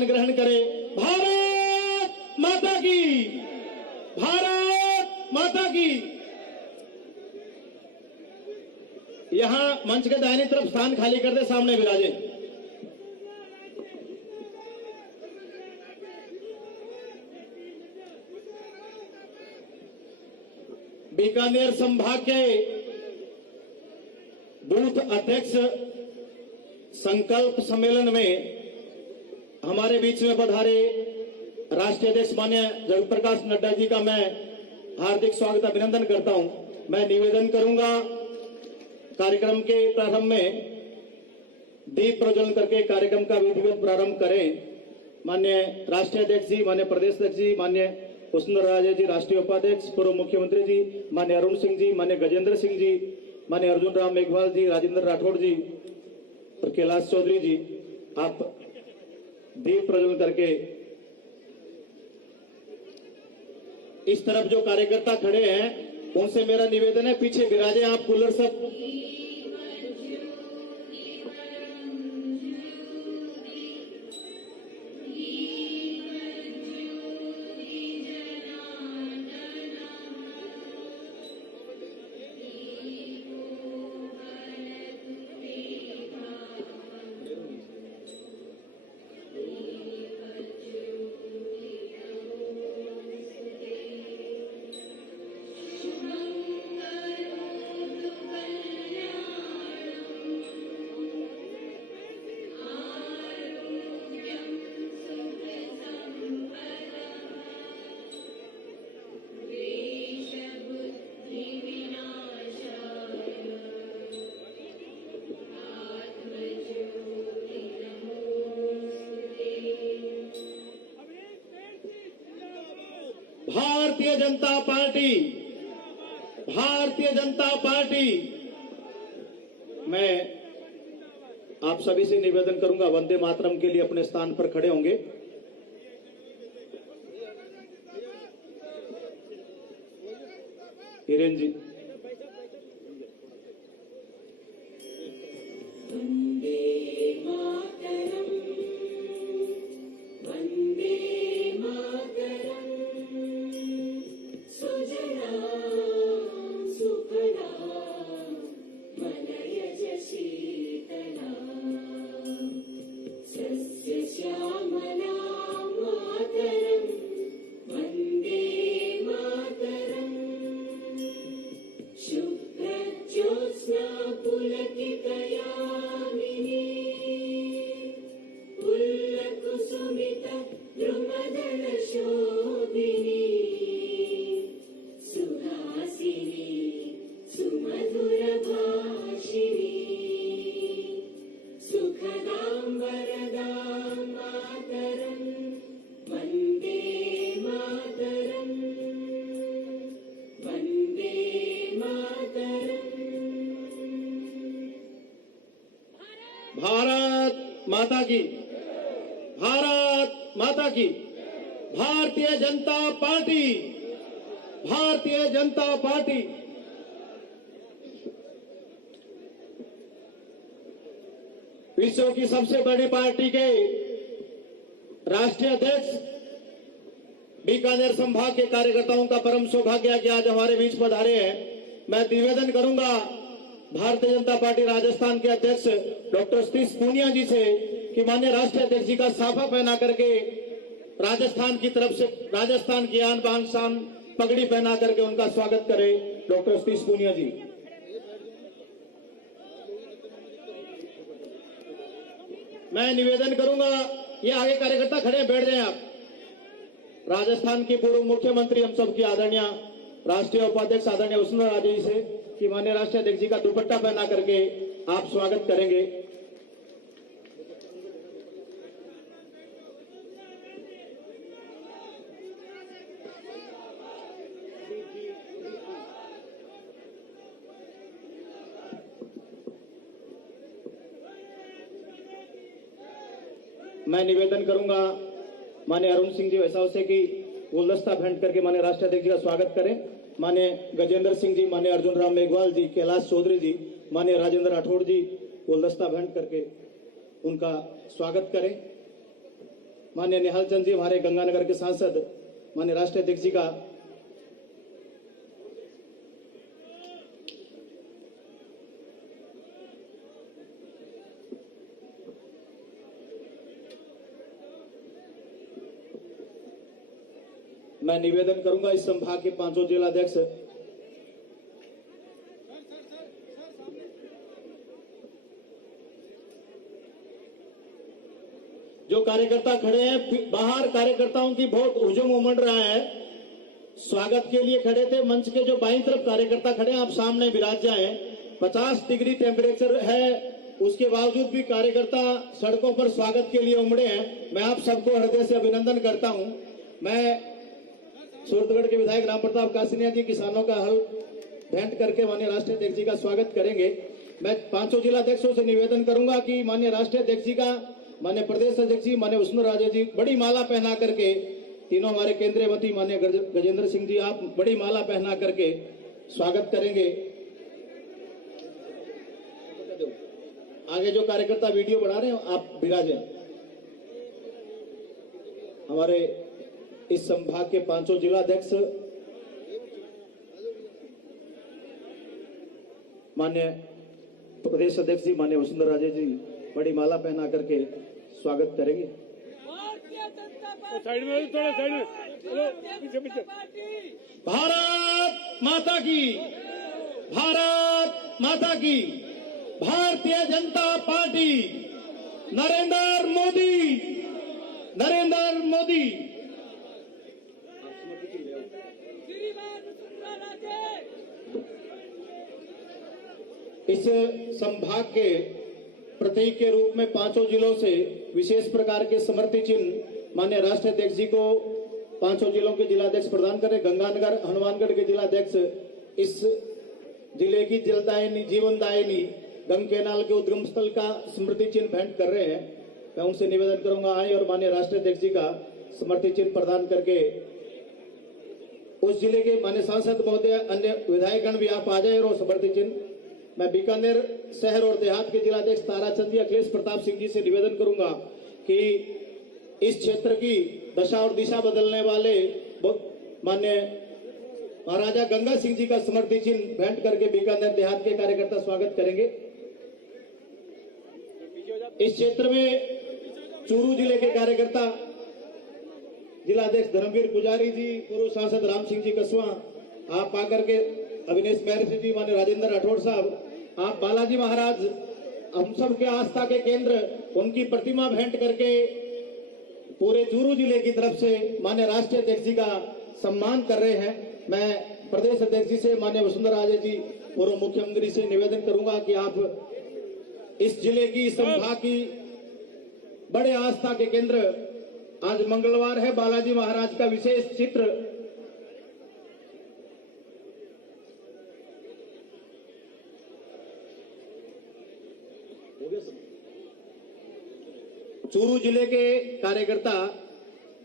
स्थान ग्रहण करें। भारत माता की, भारत माता की। यहां मंच के दाहिनी तरफ स्थान खाली कर दे, सामने विराजे। बीकानेर संभाग के बूथ अध्यक्ष संकल्प सम्मेलन में हमारे बीच में पधारे राष्ट्रीय अध्यक्ष माननीय जगत प्रकाश नड्डा जी का मैं हार्दिक स्वागत अभिनंदन करता हूं। मैं निवेदन करूंगा कार्यक्रम के प्रारंभ में दीप प्रज्वलन करके कार्यक्रम का विधिवत प्रारंभ करें। माननीय राष्ट्रीय अध्यक्ष जी, माननीय प्रदेश अध्यक्ष जी, माननीय वसुंधरा राजे जी, राष्ट्रीय उपाध्यक्ष, पूर्व मुख्यमंत्री जी, माननीय अरुण सिंह जी, माननीय गजेंद्र सिंह जी, माननीय अर्जुन राम मेघवाल जी, राजेंद्र राठौड़ जी और कैलाश चौधरी जी, आप दीप प्रज्वलन करके इस तरफ जो कार्यकर्ता खड़े हैं उनसे मेरा निवेदन है पीछे विराजे आप कूलर सब। Bharatiya Janata party, Bharatiya Janata party. मैं आप सभी से निवेदन करूंगा वंदे मातरम के लिए अपने स्थान पर खड़े होंगे। हिरेन जी। भारत माता की, भारत माता की। Bharatiya Janata party, Bharatiya Janata party. विश्व की सबसे बड़ी पार्टी के राष्ट्रीय अध्यक्ष बीकानेर संभाग के कार्यकर्ताओं का परम सौभाग्य कि आज हमारे बीच पधारे हैं। मैं निवेदन करूंगा भारतीय जनता पार्टी राजस्थान के अध्यक्ष डॉक्टर सतीश पूनिया जी से कि माननीय राष्ट्रीय अध्यक्ष जी का साफा पहना करके राजस्थान की तरफ से राजस्थान की आन बान शान पगड़ी पहना करके उनका स्वागत करें। डॉक्टर सतीश पूनिया जी। मैं निवेदन करूंगा ये आगे कार्यकर्ता खड़े बैठ जाएं आप। राजस्थान की पूर्व मुख्यमंत्री हम सबकी आदरणीय राष्ट्रीय उपाध्यक्ष आदरणीय वसुंधरा राजे जी से कि माननीय राष्ट्रीय अध्यक्ष जी का दुपट्टा पहना करके आप स्वागत करेंगे। मैं निवेदन करूंगा माननीय अरुण सिंह जी वैसा से कि गुलदस्ता भेंट करके माननीय राष्ट्रीय अध्यक्ष जी का स्वागत करें। माननीय गजेंद्र सिंह जी, माननीय अर्जुन राम मेघवाल जी, कैलाश चौधरी जी, माननीय राजेंद्र राठौड़ जी गुलदस्ता भेंट करके उनका स्वागत करें। माननीय निहाल चंद जी, हमारे गंगानगर के सांसद, माननीय राष्ट्रीय अध्यक्ष जी का मैं निवेदन करूंगा इस संभाग के पांचों जिलाध्यक्ष जो कार्यकर्ता खड़े हैं बाहर, कार्यकर्ताओं की बहुत हुजूम उमड़ रहा है। स्वागत के लिए खड़े थे। मंच के जो बाईं तरफ कार्यकर्ता खड़े हैं, आप सामने विराज जाएं। 50 डिग्री टेम्परेचर है, उसके बावजूद भी कार्यकर्ता सड़कों पर स्वागत के लिए उमड़े हैं। मैं आप सबको हृदय से अभिनंदन करता हूं। मैं सूरतगढ़ के विधायक राम प्रताप कासिनिया जी किसानों का हल भेंट करके माननीय राष्ट्रीय अध्यक्ष जी का स्वागत करेंगे। मैं पांचों जिलाध्यक्षों से निवेदन करूंगा कि माननीय राष्ट्रीय अध्यक्ष जी का, माननीय प्रदेश अध्यक्ष जी, माननीय वसुंधरा राजे जी बड़ी माला पहना करके, तीनों हमारे केंद्रीय मंत्री माननीय गजेंद्र सिंह जी, आप बड़ी माला पहना करके स्वागत करेंगे। आगे जो कार्यकर्ता वीडियो बना रहे हैं आप विराजें। हमारे इस संभाग के पांचों जिलाध्यक्ष माननीय प्रदेश अध्यक्ष जी माननीय वसुंधरा राजे जी बड़ी माला पहना करके स्वागत करेंगे। साइड में, थोड़ा साइड में, चलो पीछे पीछे। भारत माता की, भारत माता की, भारतीय जनता पार्टी, नरेंद्र मोदी, नरेंद्र मोदी। इस संभाग के प्रतीक के रूप में पांचों जिलों से विशेष प्रकार के स्मृति चिन्ह माननीय राष्ट्रीय अध्यक्ष जी को पांचों जिलों के जिलाध्यक्ष प्रदान करें। गंगानगर हनुमानगढ़ के जिलाध्यक्ष इस जिले की जलदायिनी जीवनदायिनी गंग केनाल के उद्गम स्थल का स्मृति चिन्ह भेंट कर रहे हैं। मैं उनसे निवेदन करूंगा आए और माननीय राष्ट्रीय अध्यक्ष जी का स्मृति चिन्ह प्रदान करके उस जिले के माननीय सांसद महोदय, अन्य विधायकगण भी आप आ जाए और स्मृति चिन्ह। मैं बीकानेर शहर और देहात के जिलाध्यक्ष ताराचंद जी, अखिलेश प्रताप सिंह जी से निवेदन करूंगा कि इस क्षेत्र की दशा और दिशा बदलने वाले माननीय महाराजा गंगा सिंह जी का स्मृति चिन्ह भेंट करके बीकानेर देहात के कार्यकर्ता स्वागत करेंगे। इस क्षेत्र में चूरू जिले के कार्यकर्ता जिलाध्यक्ष धर्मवीर पुजारी जी, पूर्व सांसद राम सिंह जी कसवा, आप आकर के अविनेश महर्षि जी, माननीय राजेंद्र राठौड़ साहब, आप बालाजी महाराज, हम सब के आस्था के केंद्र, उनकी प्रतिमा भेंट करके पूरे चूरू जिले की तरफ से माननीय राष्ट्रीय अध्यक्ष जी का सम्मान कर रहे हैं। मैं प्रदेश अध्यक्ष जी से, माननीय वसुंधरा राजे जी, पूर्व मुख्यमंत्री से निवेदन करूंगा कि आप इस जिले की, संभाग की बड़े आस्था के केंद्र, आज मंगलवार है, बालाजी महाराज का विशेष चित्र चूरू जिले के कार्यकर्ता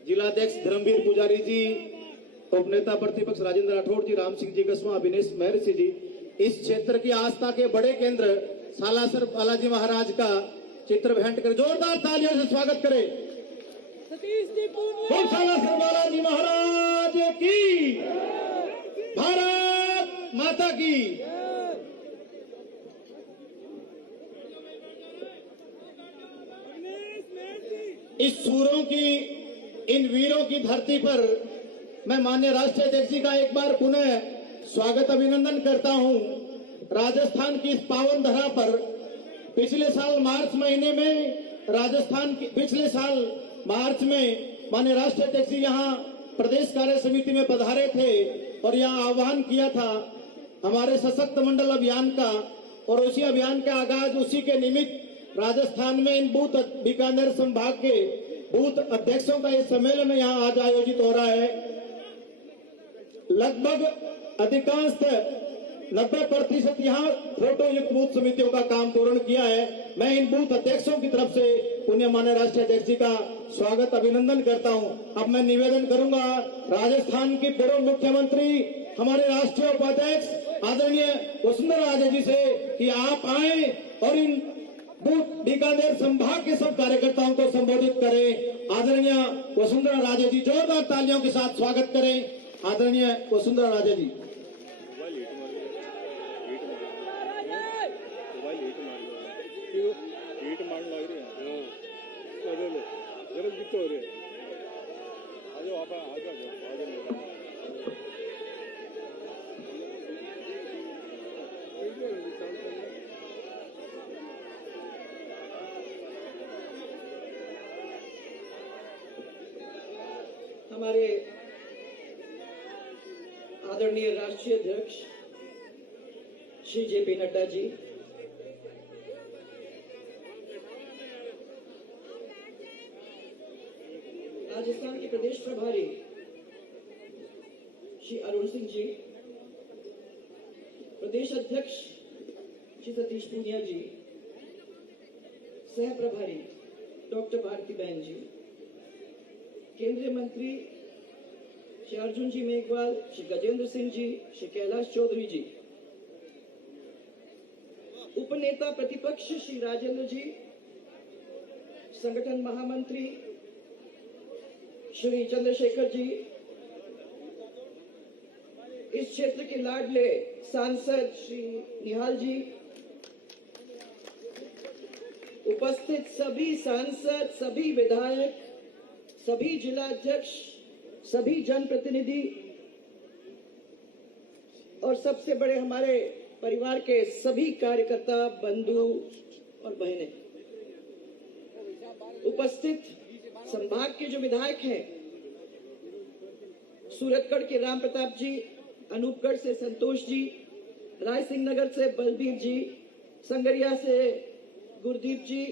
जिलाध्यक्ष धर्मवीर पुजारी जी, उपनेता प्रतिपक्ष राजेंद्र राठौड़ जी, राम सिंह जी कसवा, अविनेश महर्षि जी, इस क्षेत्र की आस्था के बड़े केंद्र सालासर बालाजी महाराज का चित्र भेंट कर जोरदार तालियों से स्वागत करें। बोल सालासर बालाजी महाराज की, भारत माता की। इस सूरों की, इन वीरों की धरती पर मैं माननीय राष्ट्रीय अध्यक्ष जी का एक बार पुनः स्वागत अभिनंदन करता हूं। राजस्थान की इस पावन धरा पर पिछले साल मार्च महीने में पिछले साल मार्च में माननीय राष्ट्रीय अध्यक्ष जी यहां प्रदेश कार्य समिति में पधारे थे और यहां आह्वान किया था हमारे सशक्त मंडल अभियान का, और उसी अभियान का आगाज उसी के निमित्त राजस्थान में इन बूथ बीकानेर संभाग के बूथ अध्यक्षों का ये सम्मेलन यहाँ आज आयोजित हो रहा है। लगभग अधिकांश 90% यहाँ फोटो युक्त बूथ समितियों का काम पूर्ण किया है। मैं इन बूथ अध्यक्षों की तरफ से पुण्य माननीय राष्ट्रीय अध्यक्ष जी का स्वागत अभिनंदन करता हूं। अब मैं निवेदन करूंगा राजस्थान की पूर्व मुख्यमंत्री, हमारे राष्ट्रीय उपाध्यक्ष आदरणीय वसुंधरा राजे जी से कि आप आए और इन बूथ बीकानेर संभाग के सब कार्यकर्ताओं को संबोधित करें आदरणीय वसुंधरा राजे जी, जोरदार तालियों के साथ स्वागत करें आदरणीय वसुंधरा राजे जी। हीट मार लग रही है। चलो जरा कितो हो रहे आ जाओ आप आ जाओ हमारे आदरणीय राष्ट्रीय अध्यक्ष श्री जेपी नड्डा जी, राजस्थान के प्रदेश प्रभारी श्री अरुण सिंह जी, प्रदेश अध्यक्ष श्री सतीश पूनिया जी, सह प्रभारी डॉक्टर भारती बहन जी, केंद्रीय मंत्री श्री अर्जुन जी मेघवाल, श्री गजेंद्र सिंह जी, श्री कैलाश चौधरी जी, उपनेता प्रतिपक्ष श्री राजेंद्र जी, संगठन महामंत्री श्री चंद्रशेखर जी, इस क्षेत्र के लाडले सांसद श्री निहाल जी, उपस्थित सभी सांसद, सभी विधायक, सभी जिलाध्यक्ष, सभी जनप्रतिनिधि और सबसे बड़े हमारे परिवार के सभी कार्यकर्ता, बंधु और बहनें, उपस्थित संभाग के जो विधायक हैं, सूरतगढ़ के राम प्रताप जी, अनूपगढ़ से संतोष जी, राय सिंह नगर से बलबीर जी, संगरिया से गुरदीप जी,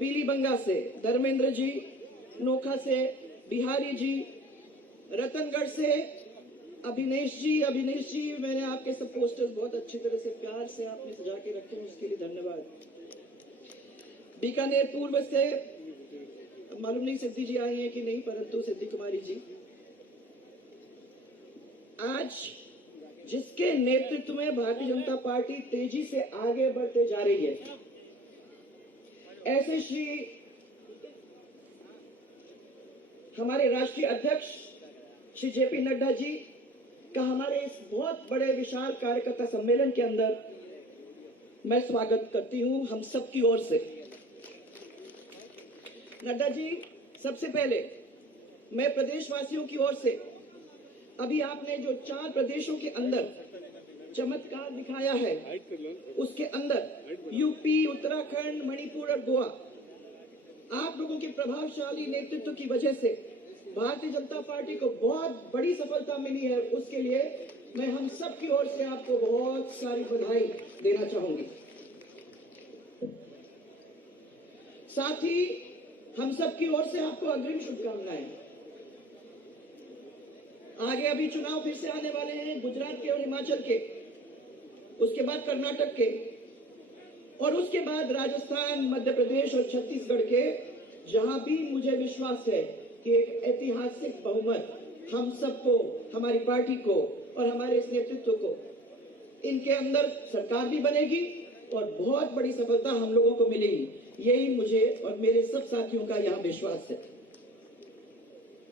पीलीबंगा से धर्मेंद्र जी, नोखा से बिहारी जी, रतनगढ़ से अभिनेश जी, मैंने आपके सब पोस्टर्स बहुत अच्छी तरह से प्यार से आपने सजा के रखे हैं, उसके लिए धन्यवाद। बीकानेर पूर्व से मालूम नहीं सिद्धि जी आई हैं कि नहीं, परंतु सिद्धि कुमारी जी, आज जिसके नेतृत्व में भारतीय जनता पार्टी तेजी से आगे बढ़ते जा रही है, ऐसे श्री हमारे राष्ट्रीय अध्यक्ष श्री जेपी नड्डा जी का हमारे इस बहुत बड़े विशाल कार्यकर्ता सम्मेलन के अंदर मैं स्वागत करती हूं हम सबकी ओर से। नड्डा जी, सबसे पहले मैं प्रदेशवासियों की ओर से अभी आपने जो 4 प्रदेशों के अंदर चमत्कार दिखाया है, उसके अंदर यूपी, उत्तराखंड, मणिपुर और गोवा, आप लोगों के प्रभावशाली नेतृत्व की वजह से भारतीय जनता पार्टी को बहुत बड़ी सफलता मिली है। उसके लिए मैं हम सब की ओर से आपको बहुत सारी बधाई देना चाहूंगी। साथ ही हम सब की ओर से आपको अग्रिम शुभकामनाएं। आगे अभी चुनाव फिर से आने वाले हैं, गुजरात के और हिमाचल के, उसके बाद कर्नाटक के, और उसके बाद राजस्थान, मध्य प्रदेश और छत्तीसगढ़ के, जहां भी मुझे विश्वास है कि एक ऐतिहासिक बहुमत हम सबको, हमारी पार्टी को और हमारे इस नेतृत्व को, इनके अंदर सरकार भी बनेगी और बहुत बड़ी सफलता हम लोगों को मिलेगी। यही मुझे और मेरे सब साथियों का यहाँ विश्वास है।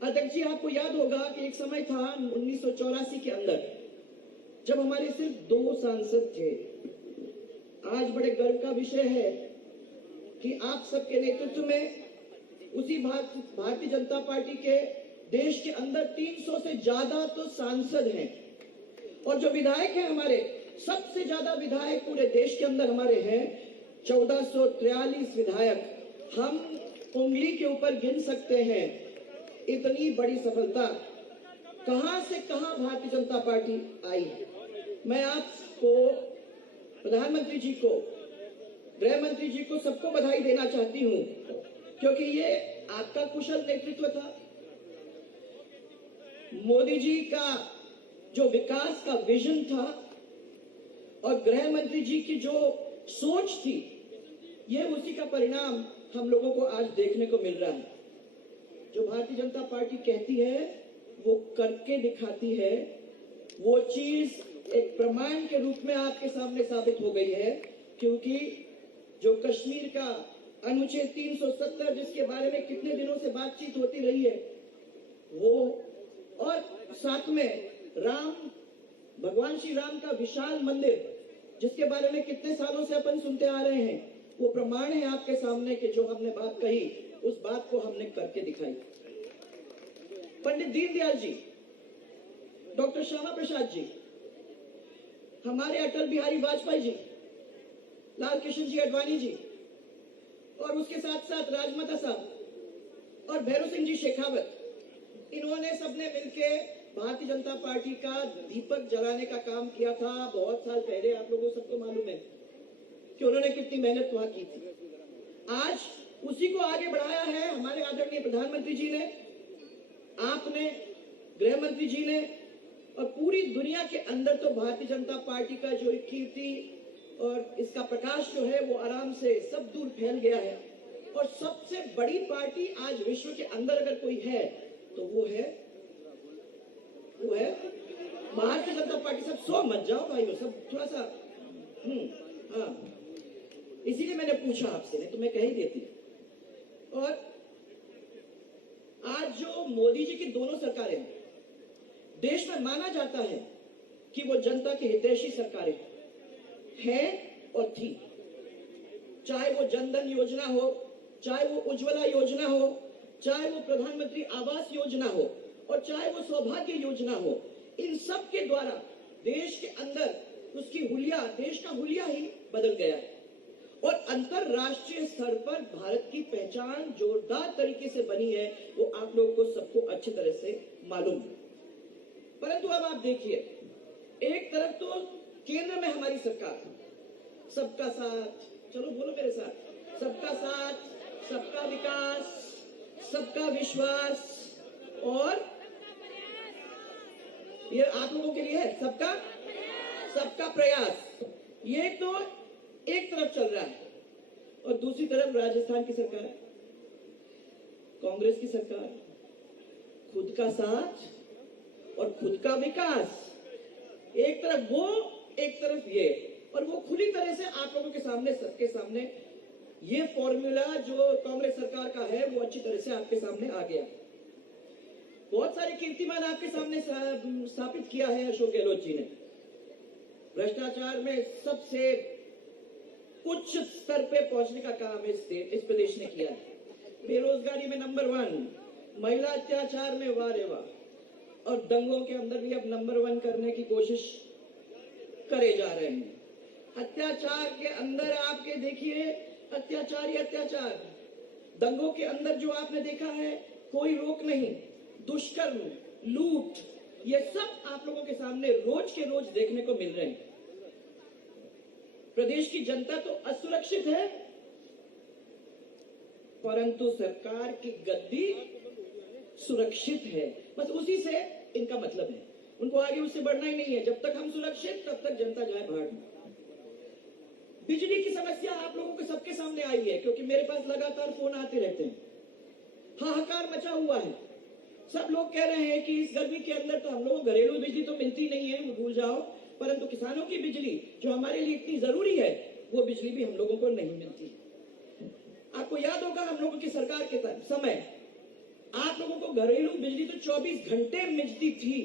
अध्यक्ष जी, आपको याद होगा कि एक समय था 1984 के अंदर, जब हमारे सिर्फ 2 सांसद थे। आज बड़े गर्व का विषय है कि आप सबके नेतृत्व में उसी भारतीय जनता पार्टी के देश के अंदर 300 से ज्यादा तो सांसद हैं, और जो विधायक हैं हमारे, सबसे ज्यादा विधायक पूरे देश के अंदर हमारे हैं, 1443 विधायक। हम उंगली के ऊपर गिन सकते हैं। इतनी बड़ी सफलता कहां से कहां भारतीय जनता पार्टी आई है। मैं आपको, प्रधानमंत्री जी को, गृह मंत्री जी को, सबको बधाई देना चाहती हूं, क्योंकि ये आपका कुशल नेतृत्व था। मोदी जी का जो विकास का विजन था और गृह मंत्री जी की जो सोच थी, ये उसी का परिणाम हम लोगों को आज देखने को मिल रहा है। जो भारतीय जनता पार्टी कहती है वो करके दिखाती है। वो चीज एक प्रमाण के रूप में आपके सामने साबित हो गई है, क्योंकि जो कश्मीर का अनुच्छेद 370 जिसके बारे में कितने दिनों से बातचीत होती रही है वो, और साथ में भगवान श्री राम का विशाल मंदिर जिसके बारे में कितने सालों से अपन सुनते आ रहे हैं, वो प्रमाण है आपके सामने कि जो हमने बात कही उस बात को हमने करके दिखाई। पंडित दीनदयाल जी, डॉक्टर श्यामा प्रसाद जी, हमारे अटल बिहारी वाजपेयी जी, लाल कृष्ण जी आडवाणी जी, और उसके साथ साथ राजमाता साहब और भैरव सिंह जी शेखावत, इन्होंने सबने मिलके भारतीय जनता पार्टी का दीपक जलाने का काम किया था बहुत साल पहले। आप लोगों को सबको मालूम है कि उन्होंने कितनी मेहनत वहां की थी। आज उसी को आगे बढ़ाया है हमारे आदरणीय प्रधानमंत्री जी ने, आपने, गृह मंत्री जी ने, और पूरी दुनिया के अंदर तो भारतीय जनता पार्टी का जो कीर्ति और इसका प्रकाश जो है वो आराम से सब दूर फैल गया है। और सबसे बड़ी पार्टी आज विश्व के अंदर अगर कोई है तो वो है भारतीय जनता पार्टी। सब सो मत जाओ भाइयों, सब थोड़ा सा हाँ, इसीलिए मैंने पूछा आपसे, नहीं तो मैं कह ही देती। और आज जो मोदी जी की दोनों सरकारें हैं, देश में माना जाता है कि वो जनता की हितैषी सरकारें हैं और थी। चाहे वो जनधन योजना हो, चाहे वो उज्ज्वला योजना हो, चाहे वो प्रधानमंत्री आवास योजना हो, और चाहे वो सौभाग्य योजना हो, इन सब के द्वारा देश के अंदर उसकी हुलिया, देश का हुलिया ही बदल गया है। और अंतरराष्ट्रीय स्तर पर भारत की पहचान जोरदार तरीके से बनी है, वो आप लोगों को सबको अच्छी तरह से मालूम है। परंतु अब आप देखिए, एक तरफ तो केंद्र में हमारी सरकार सबका साथ, चलो बोलो मेरे साथ, सबका साथ, सबका विकास, सबका विश्वास, और ये आप लोगों के लिए है सबका प्रयास, ये तो एक तरफ चल रहा है। और दूसरी तरफ राजस्थान की सरकार, कांग्रेस की सरकार, खुद का साथ और खुद का विकास, एक तरफ वो, एक तरफ ये, और वो खुली तरह से आप लोगों के सामने, सबके सामने ये फॉर्मूला जो कांग्रेस सरकार का है वो अच्छी तरह से आपके सामने आ गया। बहुत सारे कीर्तिमान आपके सामने स्थापित किया है अशोक गहलोत जी ने। भ्रष्टाचार में सबसे उच्च स्तर पे पहुंचने का काम इस प्रदेश ने किया है। बेरोजगारी में नंबर 1, महिला अत्याचार में वाह रे वाह, और दंगों के अंदर भी अब नंबर 1 करने की कोशिश करे जा रहे हैं। अत्याचार के अंदर आपके देखिए, अत्याचार ही अत्याचार, दंगों के अंदर जो आपने देखा है कोई रोक नहीं, दुष्कर्म, लूट, ये सब आप लोगों के सामने रोज के रोज देखने को मिल रहे हैं। प्रदेश की जनता तो असुरक्षित है, परंतु सरकार की गद्दी सुरक्षित है। बस उसी से इनका मतलब है, उनको आगे उससे बढ़ना ही नहीं है। जब तक हम सुरक्षित, तब तक जनता जाए भाड़। बिजली की समस्या आप लोगों के सबके सामने आई है, क्योंकि मेरे पास लगातार फोन आते रहते हैं। हाहाकार मचा हुआ है, सब लोग कह रहे हैं कि इस गर्मी के अंदर तो हम लोगों को घरेलू बिजली तो मिलती नहीं है, वो भूल जाओ, परंतु किसानों की बिजली जो हमारे लिए इतनी जरूरी है, वो बिजली भी हम लोगों को नहीं मिलती। आपको याद होगा हम लोगों की सरकार के समय आप लोगों को घरेलू बिजली तो 24 घंटे मिलती थी,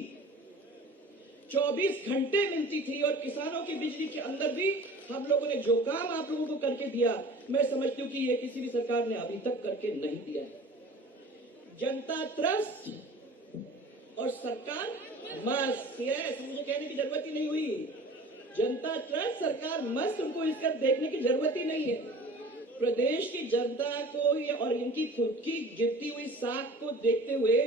24 घंटे मिलती थी। और किसानों की बिजली के अंदर भी हम लोगों ने जो काम आप लोगों को करके दिया, मैं समझती हूँ कि ये किसी भी सरकार ने अभी तक करके नहीं दिया है। जनता त्रस्त और सरकार मस्त, मुझे कहने की जरूरत ही नहीं हुई। जनता त्रस्त, सरकार मस्त, उनको इसका देखने की जरूरत ही नहीं है। प्रदेश की जनता को और इनकी खुद की गिरती हुई साख को देखते हुए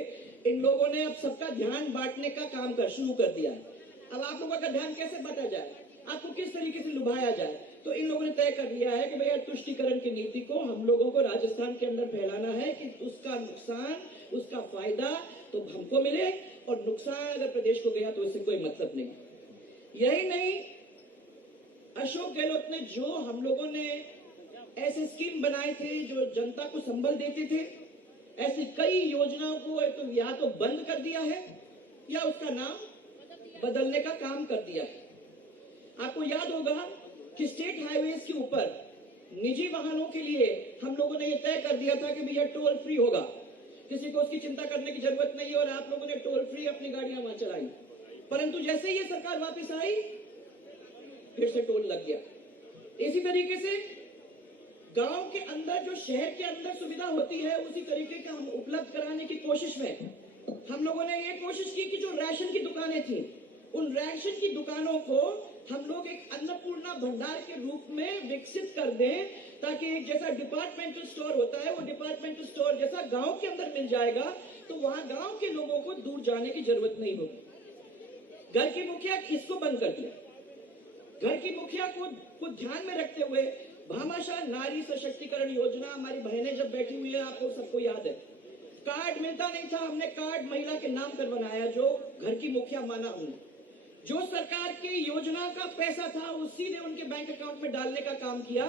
इन लोगों ने अब सबका ध्यान बांटने का काम शुरू कर दिया। अब आप लोगों का ध्यान कैसे बांटा जाए, आपको किस तरीके से लुभाया जाए, तो इन लोगों ने तय कर लिया है कि भैया तुष्टीकरण की नीति को हम लोगों को राजस्थान के अंदर फैलाना है कि उसका नुकसान, उसका फायदा तो हमको मिले, और नुकसान अगर प्रदेश को गया तो इससे कोई मतलब नहीं। यही नहीं, अशोक गहलोत ने जो हम लोगों ने ऐसे स्कीम बनाए थे जो जनता को संबल देते थे, ऐसी कई योजनाओं को तो या तो बंद कर दिया है या उसका नाम बदलने का काम कर दिया है। आपको याद होगा कि स्टेट हाईवेज के ऊपर निजी वाहनों के लिए हम लोगों ने ये तय कर दिया था कि भैया टोल फ्री होगा, किसी को उसकी चिंता करने की जरूरत नहीं है, और आप लोगों ने टोल फ्री अपनी गाड़ियां वहां चलाई। परंतु जैसे ही ये सरकार वापस आई, फिर से टोल लग गया। इसी तरीके से गांव के अंदर जो शहर के अंदर सुविधा होती है, उसी तरीके का हम उपलब्ध कराने की कोशिश में हम लोगों ने ये कोशिश की कि जो राशन की दुकानें थी, उन राशन की दुकानों को हम लोग एक अन्नपूर्णा भंडार के रूप में विकसित कर दें, ताकि एक जैसा डिपार्टमेंटल स्टोर होता है, वो डिपार्टमेंटल स्टोर जैसा गांव के अंदर मिल जाएगा, तो वहां गांव के लोगों को दूर जाने की जरूरत नहीं होगी। घर की मुखिया इसको बंद कर दिया। घर की मुखिया को ध्यान में रखते हुए भामाशाह नारी सशक्तिकरण योजना, हमारी बहनें जब बैठी हुई है, आपको सबको याद है, कार्ड मिलता नहीं था, हमने कार्ड महिला के नाम पर बनाया, जो घर की मुखिया माना हमने। जो सरकार की योजना का पैसा था, उसी ने उनके बैंक अकाउंट में डालने का काम किया,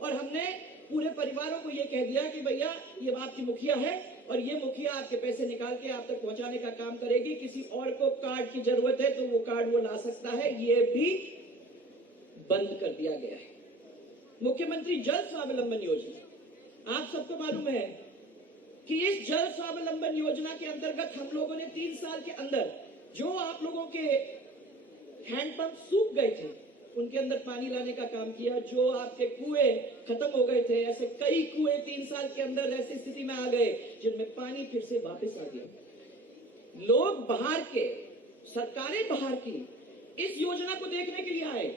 और हमने पूरे परिवारों को ये कह दिया कि भैया ये आपकी मुखिया है, और ये मुखिया आपके पैसे निकाल के आप तक पहुंचाने का काम करेगी। किसी और को कार्ड की जरूरत है तो वो कार्ड वो ला सकता है। ये भी बंद कर दिया गया है। मुख्यमंत्री जल स्वावलंबन योजना, आप सबको मालूम है कि इस जल स्वावलंबन योजना के अंतर्गत हम लोगों ने 3 साल के अंदर जो आप लोगों के हैंडपंप सूख गए थे, उनके अंदर पानी लाने का काम किया। जो आपके कुएं खत्म हो गए थे, ऐसे कई कुएं 3 साल के अंदर ऐसी स्थिति में आ गए जिनमें पानी फिर से वापस आ गया। लोग बाहर के, सरकारें बाहर की इस योजना को देखने के लिए आए,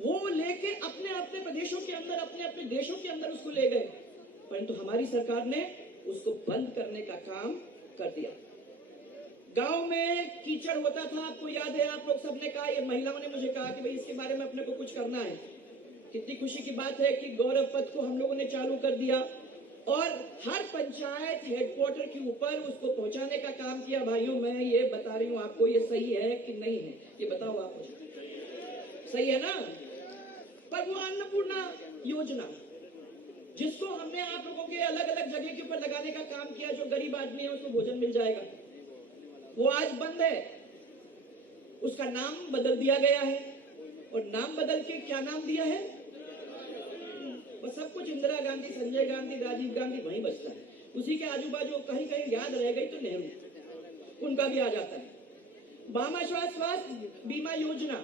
वो लेके अपने अपने प्रदेशों के अंदर, अपने अपने देशों के अंदर उसको ले गए, परंतु हमारी सरकार ने उसको बंद करने का काम कर दिया। गांव में कीचड़ होता था, आपको याद है, आप लोग सबने कहा, ये महिलाओं ने मुझे कहा कि भाई इसके बारे में अपने को कुछ करना है। कितनी खुशी की बात है कि गौरव पथ को हम लोगों ने चालू कर दिया, और हर पंचायत हेडक्वार्टर के ऊपर उसको पहुंचाने का काम किया। भाइयों, मैं ये बता रही हूँ आपको, ये सही है कि नहीं है, ये बताओ आप मुझे। सही है ना? पर वो अन्नपूर्णा योजना, जिसको हमने आप लोगों के अलग अलग जगह के ऊपर लगाने का काम किया, जो गरीब आदमी है उसको भोजन मिल जाएगा, वो आज बंद है। उसका नाम बदल दिया गया है, और नाम बदल के क्या नाम दिया है? बस सब कुछ इंदिरा गांधी, संजय गांधी, राजीव गांधी वहीं बचता है। उसी के आजू बाजू कहीं कहीं याद रह गई तो नेहरू, उनका भी आ जाता है। भामाशाह स्वास्थ्य बीमा योजना,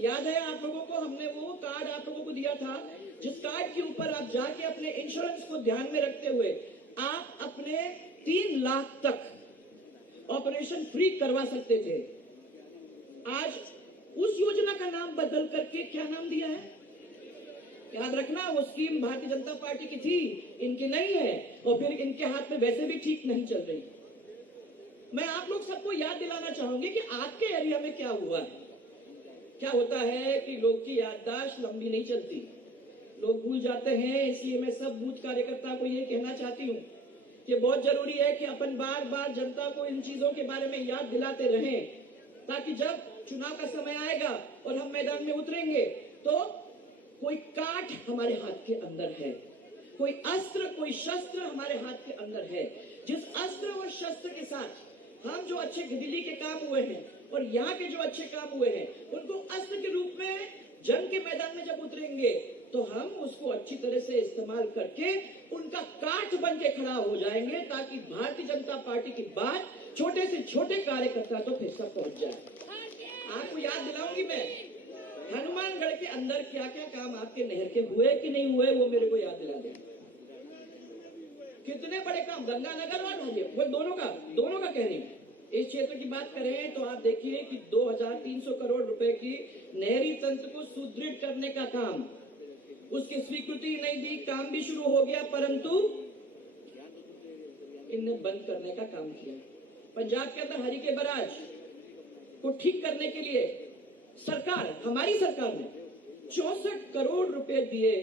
याद है आप लोगों को, हमने वो कार्ड आप लोगों को दिया था, जिस कार्ड के ऊपर आप जाके अपने इंश्योरेंस को ध्यान में रखते हुए आप अपने 3 लाख तक ऑपरेशन फ्री करवा सकते थे। आज उस योजना का नाम बदल करके क्या नाम दिया है? याद रखना, वो स्कीम भारतीय जनता पार्टी की थी, इनकी नहीं है, और फिर इनके हाथ में वैसे भी ठीक नहीं चल रही। मैं आप लोग सबको याद दिलाना चाहूंगी कि आपके एरिया में क्या हुआ है। क्या होता है कि लोग की याददाश्त लंबी नहीं चलती, लोग भूल जाते हैं। इसलिए मैं सब बूथ कार्यकर्ता को ये कहना चाहती हूँ कि बहुत जरूरी है कि अपन बार बार जनता को इन चीजों के बारे में याद दिलाते रहें, ताकि जब चुनाव का समय आएगा और हम मैदान में उतरेंगे तो कोई काठ हमारे हाथ के अंदर है, कोई अस्त्र, कोई शस्त्र हमारे हाथ के अंदर है। जिस अस्त्र और शस्त्र के साथ हम जो अच्छे दिल्ली के काम हुए हैं और यहाँ के जो अच्छे काम हुए हैं, उनको अस्त्र के रूप में जंग के मैदान में जब उतरेंगे तो हम उसको अच्छी तरह से इस्तेमाल करके उनका काठ बन के खड़ा हो जाएंगे, ताकि भारतीय जनता पार्टी की बात छोटे से छोटे कार्यकर्ता तो फिर तक पहुंच जाए। आपको याद दिलाऊंगी मैं, हनुमानगढ़ के अंदर क्या क्या काम आपके नहर के हुए कि नहीं हुए, वो मेरे को याद दिला दें। कितने बड़े काम, गंगानगर और वो दोनों का कह रही हूँ। इस क्षेत्र की बात करें तो आप देखिए कि 2300 करोड़ रुपए की नहरी तंत्र को सुदृढ़ करने का काम, उसकी स्वीकृति नहीं दी, काम भी शुरू हो गया, परंतु इनने बंद करने का काम किया। पंजाब के अंदर हरिके बराज को ठीक करने के लिए सरकार, हमारी सरकार ने 64 करोड़ रुपए दिए,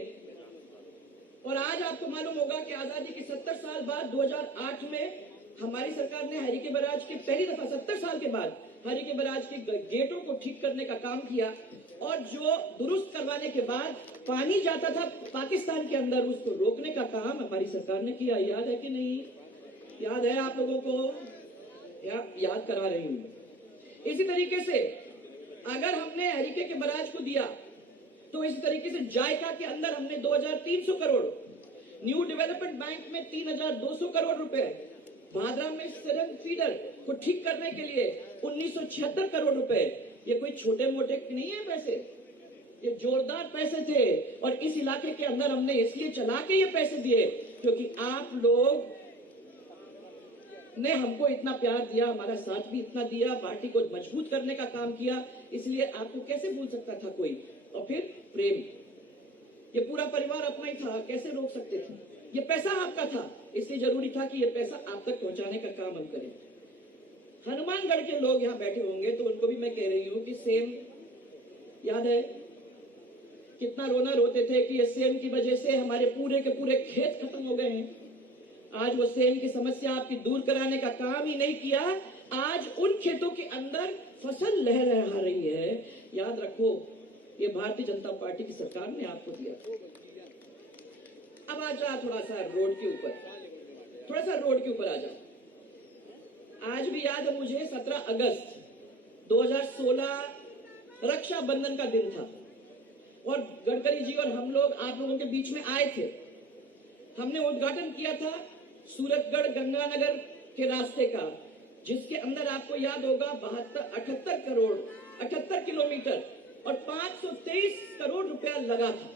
और आज आपको मालूम होगा कि आजादी के 70 साल बाद 2008 में हमारी सरकार ने हरिके बराज के पहली दफा 70 साल के बाद हरिके बराज के गेटों को ठीक करने का काम किया, और जो दुरुस्त करवाने के बाद पानी जाता था पाकिस्तान के अंदर, उसको रोकने का काम हमारी सरकार ने किया। याद है कि नहीं? याद है आप लोगों को? याद करा रही हूं। इसी तरीके से अगर हमने हरिके के बराज को दिया तो इसी तरीके से जायका के अंदर हमने 2300 करोड़, न्यू डेवलपमेंट बैंक में 3200 करोड़ रुपए, भादरा में सरन फीडर को ठीक करने के लिए 1976 करोड़ रुपए। ये कोई छोटे मोटे नहीं है पैसे, ये जोरदार पैसे थे। और इस इलाके के अंदर हमने इसलिए चला के ये पैसे दिए क्योंकि आप लोग ने हमको इतना प्यार दिया, हमारा साथ भी इतना दिया, पार्टी को मजबूत करने का काम किया, इसलिए आपको कैसे भूल सकता था कोई। और फिर प्रेम, ये पूरा परिवार अपना ही था, कैसे रोक सकते थे। ये पैसा आपका था, इसलिए जरूरी था कि ये पैसा आप तक पहुंचाने का काम हम करें। हनुमानगढ़ के लोग यहाँ बैठे होंगे तो उनको भी मैं कह रही हूँ कि सेम याद है, कितना रोना रोते थे कि ये सेम की वजह से हमारे पूरे के पूरे खेत खत्म हो गए हैं। आज वो सेम की समस्या आपकी दूर कराने का काम ही नहीं किया, आज उन खेतों के अंदर फसल लहरा रही है। याद रखो, ये भारतीय जनता पार्टी की सरकार ने आपको दिया। अब आ जा थोड़ा सा रोड के ऊपर, थोड़ा सा रोड के ऊपर आ जा। आज भी याद है मुझे 17 अगस्त 2016 रक्षाबंधन का दिन था और गडकरी जी और हम लोग आप लोगों के बीच में आए थे। हमने उद्घाटन किया था सूरतगढ़ गंगानगर के रास्ते का, जिसके अंदर आपको याद होगा 78 किलोमीटर और 523 करोड़ रुपया लगा था।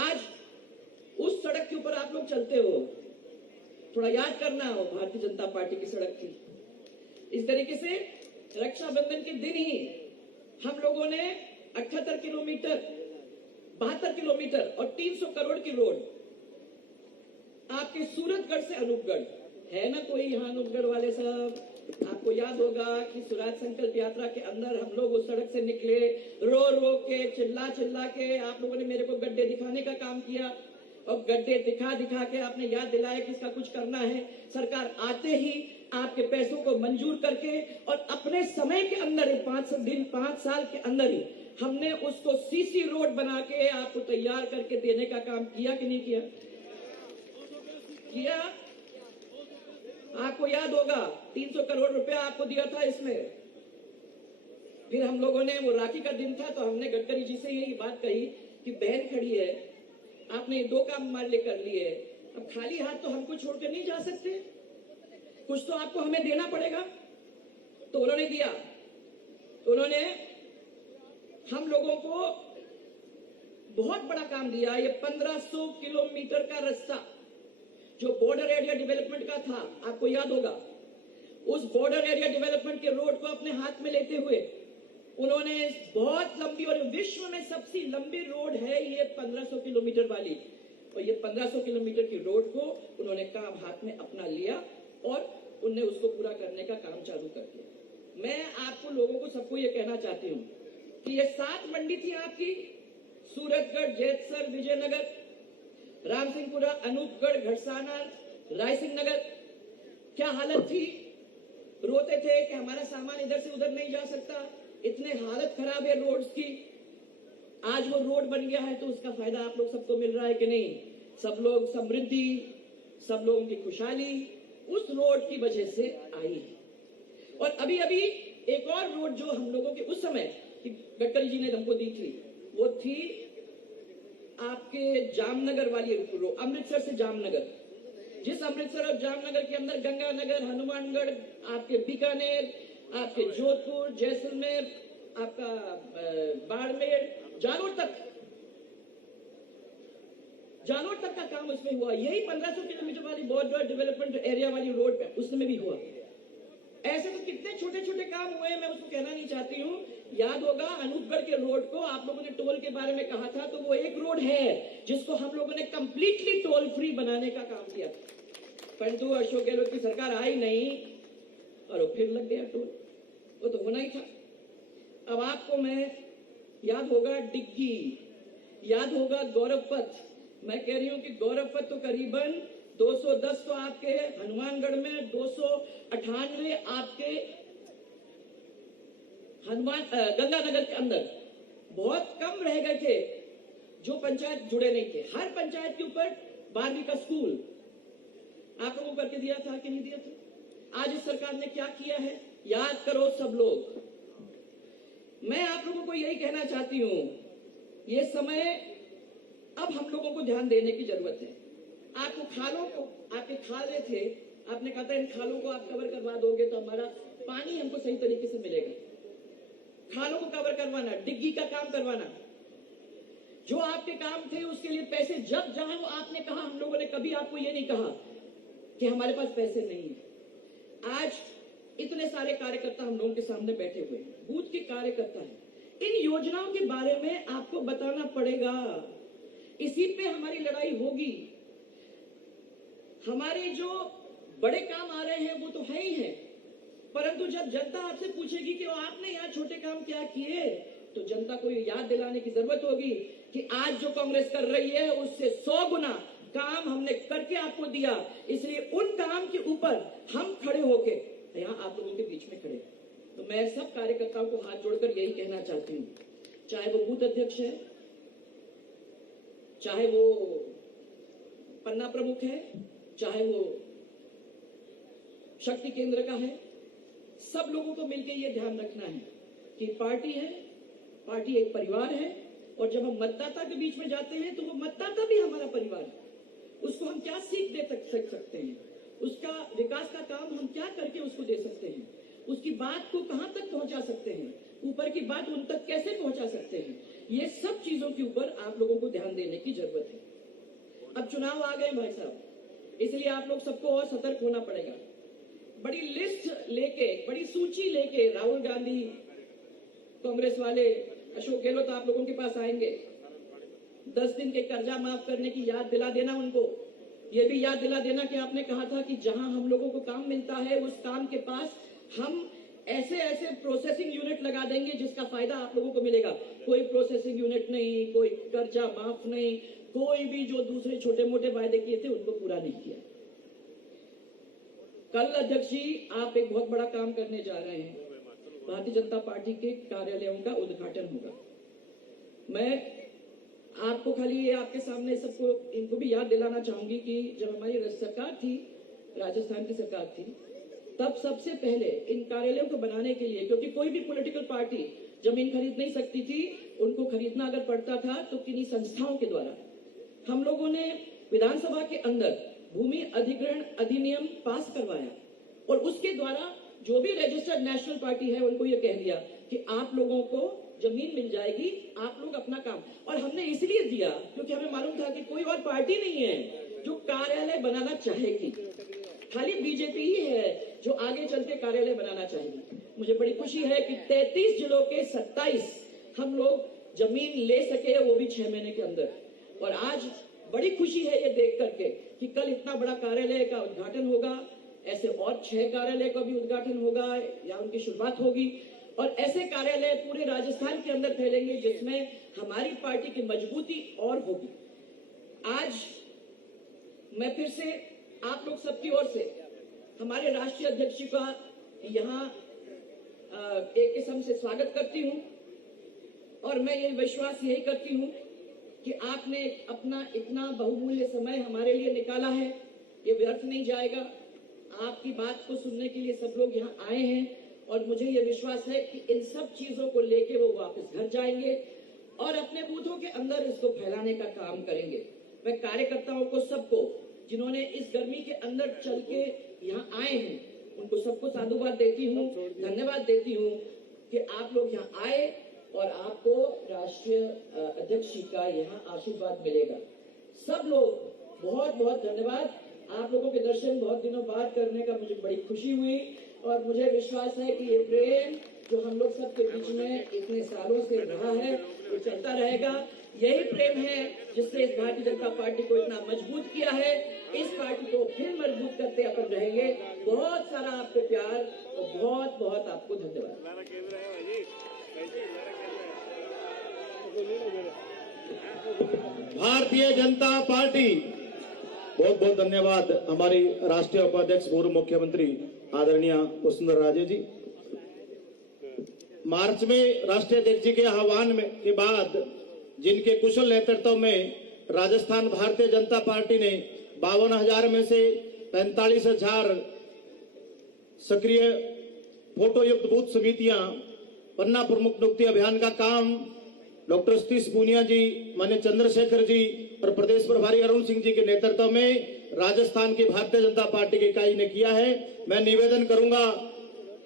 आज उस सड़क के ऊपर आप लोग चलते हो, थोड़ा याद करना हो, भारतीय जनता पार्टी की सड़क थी। इस तरीके से रक्षाबंधन के दिन ही हम लोगों ने 78 किलोमीटर, 72 किलोमीटर और 300 करोड़ की रोड आपके सूरतगढ़ से अनूपगढ़, है ना कोई यहाँ अनूपगढ़ वाले साहब, आपको याद होगा कि स्वराज संकल्प यात्रा के अंदर हम लोग उस सड़क से निकले, रो रो के, चिल्ला चिल्ला के आप लोगों ने मेरे को गड्ढे दिखाने का काम किया और गड्ढे दिखा दिखा के आपने याद दिलाया कि इसका कुछ करना है। सरकार आते ही आपके पैसों को मंजूर करके और अपने समय के अंदर 5 साल के अंदर ही हमने उसको सीसी रोड बना के आपको तैयार करके देने का काम किया कि नहीं किया? किया। आपको याद होगा 300 करोड़ रुपया आपको दिया था इसमें। फिर हम लोगों ने, वो राखी का दिन था तो हमने गडकरी जी से यही बात कही कि बहन खड़ी है, आपने 2 काम हमारे लिए कर लिए, अब खाली हाथ तो हमको छोड़कर नहीं जा सकते, कुछ तो आपको हमें देना पड़ेगा। तो उन्होंने दिया, उन्होंने हम लोगों को बहुत बड़ा काम दिया। ये 1500 किलोमीटर का रास्ता जो बॉर्डर एरिया डेवलपमेंट का था, आपको याद होगा, उस बॉर्डर एरिया डेवलपमेंट के रोड को अपने हाथ में लेते हुए उन्होंने बहुत लंबी, और विश्व में सबसे लंबी रोड है ये 1500 किलोमीटर वाली, और ये 1500 किलोमीटर की रोड को उन्होंने काम हाथ में अपना लिया और उन्होंने उसको पूरा करने का काम चालू कर दिया। मैं आपको लोगों को सबको ये कहना चाहती हूँ कि ये 7 मंडी थी आपकी, सूरतगढ़, जैतसर, विजयनगर, रामसिंहपुरा, अनूपगढ़, घड़साना, रायसिंह नगर, क्या हालत थी। रोते थे कि हमारा सामान इधर से उधर नहीं जा सकता, इतने हालत खराब है रोड्स की। आज वो रोड बन गया है तो उसका फायदा आप लोग सबको मिल रहा है कि नहीं? सब लोग समृद्धि, सब लोगों की खुशहाली उस रोड की वजह से आई है। और अभी अभी एक और रोड जो हम लोगों के उस समय गडकरी जी ने हमको दी थी, वो थी आपके जामनगर वाली रोड, अमृतसर से जामनगर, जिस अमृतसर और जामनगर के अंदर गंगानगर, हनुमानगढ़, आपके बीकानेर, आपके जोधपुर, जैसलमेर, आपका बाड़मेर, जालोर तक का काम उसमें हुआ। यही 1500 किलोमीटर वाली बॉर्डर डेवलपमेंट एरिया वाली रोड पे उसमें भी हुआ। ऐसे तो कितने छोटे छोटे काम हुए, मैं उसको कहना नहीं चाहती हूँ। याद होगा अनूपगढ़ के रोड को आप लोगों ने टोल के बारे में कहा था, तो वो एक रोड है जिसको हम लोगों ने कंप्लीटली टोल फ्री बनाने का काम किया, परंतु अशोक गहलोत की सरकार आई नहीं और वो फिर लग गया टोल, वो तो होना ही था। अब आपको मैं, याद होगा डिग्गी, याद होगा गौरव पथ, मैं कह रही हूं कि गौरव पथ तो करीबन 210 तो आपके हनुमानगढ़ में, 298 आपके गंगानगर के अंदर, बहुत कम रह गए थे जो पंचायत जुड़े नहीं थे। हर पंचायत के ऊपर 12वीं का स्कूल आप लोगों को करके दिया था कि नहीं दिया था? आज इस सरकार ने क्या किया है, याद करो सब लोग। मैं आप लोगों को यही कहना चाहती हूं ये समय अब हम लोगों को ध्यान देने की जरूरत है। आपको खालों को, आपके खाले थे, आपने कहा था इन खालों को आप कवर करवा दोगे तो हमारा पानी हमको सही तरीके से मिलेगा। खालों को कवर करवाना, डिग्गी का काम करवाना, जो आपके काम थे उसके लिए पैसे जब जहां आपने कहा, हम लोगों ने कभी आपको ये नहीं कहा कि हमारे पास पैसे नहीं है। आज इतने सारे कार्यकर्ता हम लोगों के सामने बैठे हुए हैं, बूथ के कार्यकर्ता हैं, इन योजनाओं के बारे में आपको बताना पड़ेगा। इसी पे हमारी लड़ाई होगी। हमारे जो बड़े काम आ रहे हैं वो तो है ही है, परंतु जब जनता आपसे पूछेगी कि आपने यहाँ छोटे काम क्या किए, तो जनता को ये याद दिलाने की जरूरत होगी कि आज जो कांग्रेस कर रही है उससे 100 गुना काम हमने करके आपको दिया। इसलिए उन काम के ऊपर हम खड़े होके यहाँ आप लोगों के बीच में खड़े। तो मैं सब कार्यकर्ताओं को हाथ जोड़कर यही कहना चाहती हूँ, चाहे वो बूथ अध्यक्ष है, चाहे वो पन्ना प्रमुख है, चाहे वो शक्ति केंद्र का है, सब लोगों को मिलकर ये ध्यान रखना है कि पार्टी है, पार्टी एक परिवार है, और जब हम मतदाता के बीच में जाते हैं तो वो मतदाता भी हमारा परिवार है। उसको हम क्या सीख दे सकते हैं, उसका विकास का काम हम क्या करके उसको दे सकते हैं, उसकी बात को कहां तक पहुंचा सकते हैं, ऊपर की बात उन तक कैसे पहुंचा सकते हैं, ये सब चीजों के ऊपर आप लोगों को ध्यान देने की जरूरत है। अब चुनाव आ गए भाई साहब, इसलिए आप लोग सबको और सतर्क होना पड़ेगा। बड़ी लिस्ट लेके, बड़ी सूची लेके राहुल गांधी, कांग्रेस वाले, अशोक गहलोत आप लोगों के पास आएंगे। 10 दिन के कर्जा माफ करने की याद दिला देना उनको। ये भी याद दिला देना कि आपने कहा था कि जहां हम लोगों को काम मिलता है उस काम के पास हम ऐसे ऐसे प्रोसेसिंग यूनिट लगा देंगे जिसका फायदा आप लोगों को मिलेगा। कोई प्रोसेसिंग यूनिट नहीं, कोई कर्जा माफ नहीं, कोई भी जो दूसरे छोटे मोटे वायदे किए थे उनको पूरा नहीं किया। कल अध्यक्ष जी आप एक बहुत बड़ा काम करने जा रहे हैं, भारतीय जनता पार्टी के कार्यालयों का उद्घाटन होगा। मैं आपको खाली ये आपके सामने सबको इनको भी याद दिलाना चाहूंगी कि जब हमारी सरकार थी, राजस्थान की सरकार थी, तब सबसे पहले इन कार्यालयों को बनाने के लिए, क्योंकि कोई भी पॉलिटिकल पार्टी जमीन खरीद नहीं सकती थी, उनको खरीदना अगर पड़ता था तो किन्हीं संस्थाओं के द्वारा हम लोगों ने विधानसभा के अंदर भूमि अधिग्रहण अधिनियम पास करवाया, और उसके द्वारा जो भी रजिस्टर्ड नेशनल पार्टी है उनको ये कह दिया कि आप लोगों को जमीन मिल जाएगी, आप लोग अपना काम। और हमने इसलिए दिया क्योंकि हमें मालूम था कि कोई और पार्टी नहीं है जो कार्यालय बनाना चाहेगी, खाली बीजेपी ही है जो आगे चल के कार्यालय बनाना चाहेगी। मुझे बड़ी खुशी है कि 33 जिलों के 27 हम लोग जमीन ले सके, वो भी 6 महीने के अंदर। और आज बड़ी खुशी है ये देख करके कि कल इतना बड़ा कार्यालय का उद्घाटन होगा, ऐसे और 6 कार्यालय का भी उद्घाटन होगा या उनकी शुरुआत होगी, और ऐसे कार्यालय पूरे राजस्थान के अंदर फैलेंगे जिसमें हमारी पार्टी की मजबूती और होगी। आज मैं फिर से आप लोग सबकी ओर से हमारे राष्ट्रीय अध्यक्ष जी का यहाँ एक किस्म से स्वागत करती हूँ, और मैं ये विश्वास यही करती हूँ कि आपने अपना इतना बहुमूल्य समय हमारे लिए निकाला है, ये व्यर्थ नहीं जाएगा। आपकी बात को सुनने के लिए सब लोग यहाँ आए हैं, और मुझे ये विश्वास है कि इन सब चीजों को लेके वो वापस घर जाएंगे और अपने बूथों के अंदर इसको फैलाने का काम करेंगे। मैं कार्यकर्ताओं को सबको जिन्होंने इस गर्मी के अंदर चल के यहाँ आए हैं, उनको सबको साधुवाद देती हूँ, धन्यवाद देती हूँ कि आप लोग यहाँ आए और आपको राष्ट्रीय अध्यक्ष जी का यहाँ आशीर्वाद मिलेगा। सब लोग बहुत बहुत धन्यवाद। आप लोगों के दर्शन बहुत दिनों बाद करने का मुझे बड़ी खुशी हुई, और मुझे विश्वास है कि ये प्रेम जो हम लोग सबके बीच में इतने सालों से रहा है वो चलता रहेगा। यही प्रेम है जिसने इस भारतीय जनता पार्टी को इतना मजबूत किया है। इस पार्टी को फिर मजबूत करते अपन रहेंगे। बहुत सारा आपको प्यार और बहुत बहुत आपको धन्यवाद। भारतीय जनता पार्टी, बहुत बहुत धन्यवाद हमारी राष्ट्रीय उपाध्यक्ष पूर्व मुख्यमंत्री आदरणीय वसुंधरा राजे जी। मार्च में राष्ट्रीय अध्यक्ष जी के आह्वान के बाद जिनके कुशल नेतृत्व में राजस्थान भारतीय जनता पार्टी ने 52,000 में से 45,000 सक्रिय फोटो युक्त बूथ समितियां, पन्ना प्रमुख नियुक्ति अभियान का काम डॉक्टर सतीश पूनिया जी, मान्य चंद्रशेखर जी और प्रदेश प्रभारी अरुण सिंह जी के नेतृत्व में राजस्थान की भारतीय जनता पार्टी की इकाई ने किया है। मैं निवेदन करूंगा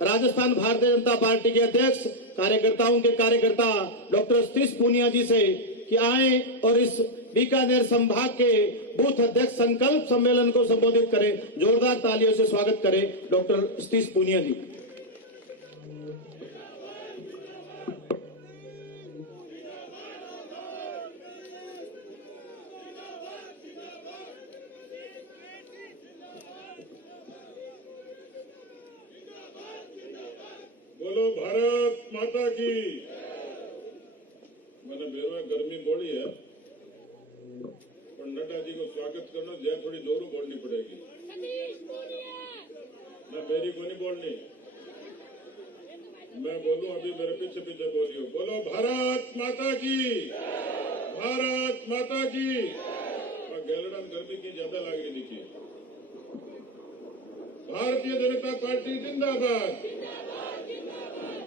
राजस्थान भारतीय जनता पार्टी के अध्यक्ष कार्यकर्ताओं के कार्यकर्ता डॉक्टर सतीश पूनिया जी से कि आए और इस बीकानेर संभाग के बूथ अध्यक्ष संकल्प सम्मेलन को संबोधित करें। जोरदार तालियों से स्वागत करें डॉक्टर सतीश पूनिया जी। बोलो भारत माता की। मैंने बेरो गर्मी बोली है पर नड्डा जी को स्वागत करना जय थोड़ी जोरों बोलनी पड़ेगी। मैं मेरी को नहीं बोलनी, मैं बोलूं अभी मेरे पीछे पीछे बोलियो। बोलो भारत माता की, भारत माता की। गैलडा गर्मी की ज्यादा लग रही थी। भारतीय जनता पार्टी जिंदाबाद,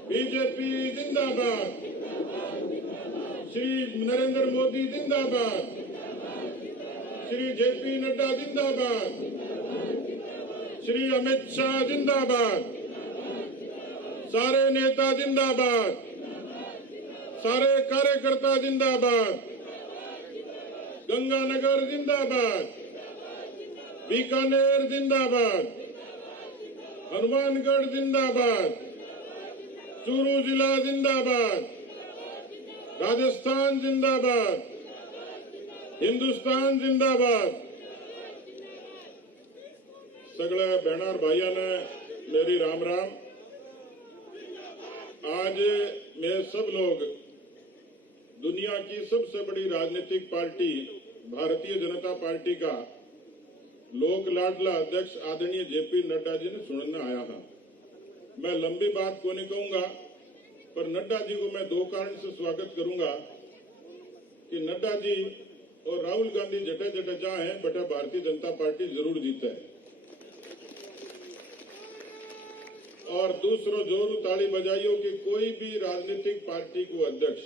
बीजेपी जिंदाबाद, श्री नरेंद्र मोदी जिंदाबाद, श्री जेपी नड्डा जिंदाबाद, श्री अमित शाह जिंदाबाद, सारे नेता जिंदाबाद, सारे कार्यकर्ता जिंदाबाद, गंगानगर जिंदाबाद, बीकानेर जिंदाबाद, हनुमानगढ़ जिंदाबाद, चूरू जिला जिंदाबाद, राजस्थान जिंदाबाद, हिंदुस्तान जिंदाबाद। सगळे बहनार भाइयों ने मेरी राम राम। आज मैं सब लोग दुनिया की सबसे बड़ी राजनीतिक पार्टी भारतीय जनता पार्टी का लोक लाडला अध्यक्ष आदरणीय जेपी नड्डा जी ने सुनने आया था। मैं लंबी बात को नहीं कहूंगा, पर नड्डा जी को मैं दो कारण से स्वागत करूंगा कि नड्डा जी और राहुल गांधी जटे जटे चाहे बटे भारतीय जनता पार्टी जरूर जीते है। और दूसरो जोर ताली बजाइयो कि कोई भी राजनीतिक पार्टी को अध्यक्ष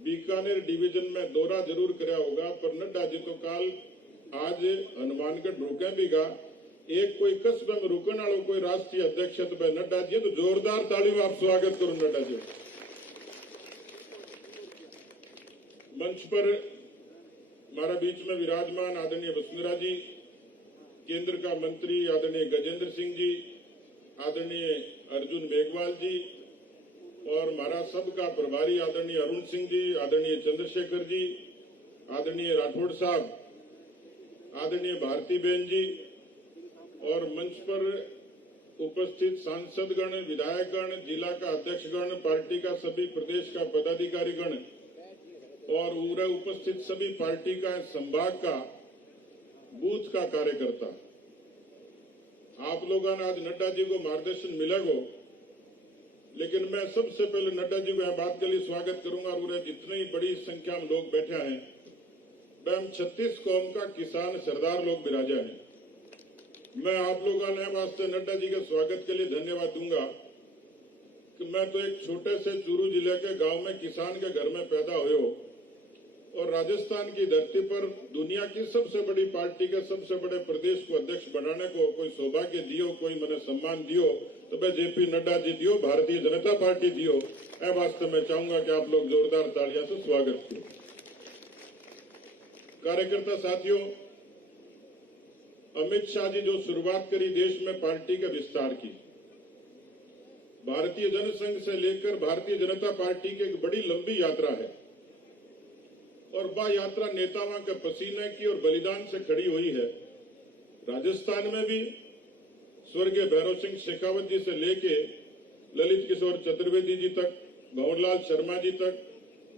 बीकानेर डिवीजन में दौरा जरूर कराया होगा, पर नड्डा जी तो काल आज हनुमानगढ़ रुके भी गा। एक कोई कस्बे में रुकने वालों कोई राष्ट्रीय अध्यक्ष तो भाई नड्डा जी, तो जोरदार ताली में आप स्वागत करूं नड्डा जी। मंच पर हमारा बीच में विराजमान आदरणीय वसुंधरा जी, केंद्र का मंत्री आदरणीय गजेंद्र सिंह जी, आदरणीय अर्जुन मेघवाल जी और हमारा सबका प्रभारी आदरणीय अरुण सिंह जी, आदरणीय चंद्रशेखर जी, आदरणीय राठौड़ साहब, आदरणीय भारती बहन जी और मंच पर उपस्थित सांसदगण, विधायकगण, जिला का अध्यक्षगण, पार्टी का सभी प्रदेश का पदाधिकारीगण और पूरे उपस्थित सभी पार्टी का संभाग का बूथ का कार्यकर्ता, आप लोगों ने आज नड्डा जी को मार्गदर्शन मिलेगा, लेकिन मैं सबसे पहले नड्डा जी को यह बात के लिए स्वागत करूंगा। और जितनी बड़ी संख्या में लोग बैठे हैं, वह 36 कौम का किसान सरदार लोग विराजा हैं। मैं आप लोगों ने वास्ते नड्डा जी के स्वागत के लिए धन्यवाद दूंगा कि मैं तो एक छोटे से चूरू जिले के गांव में किसान के घर में पैदा हुए और राजस्थान की धरती पर दुनिया की सबसे बड़ी पार्टी के सबसे बड़े प्रदेश को अध्यक्ष बनाने को कोई सौभाग्य दियो, कोई मैंने सम्मान दियो, तो मैं जेपी नड्डा जी दियो, भारतीय जनता पार्टी दियो। मैं वास्तव में चाहूंगा कि आप लोग जोरदार तालियां से स्वागत करें। कार्यकर्ता साथियों, अमित शाह जी जो शुरुआत करी देश में पार्टी के विस्तार की, भारतीय जनसंघ से लेकर भारतीय जनता पार्टी की एक बड़ी लंबी यात्रा है और वह यात्रा नेताओं के पसीने की और बलिदान से खड़ी हुई है। राजस्थान में भी स्वर्गीय भैरव सिंह शेखावत जी से लेके ललित किशोर चतुर्वेदी जी तक, भंवरलाल शर्मा जी तक,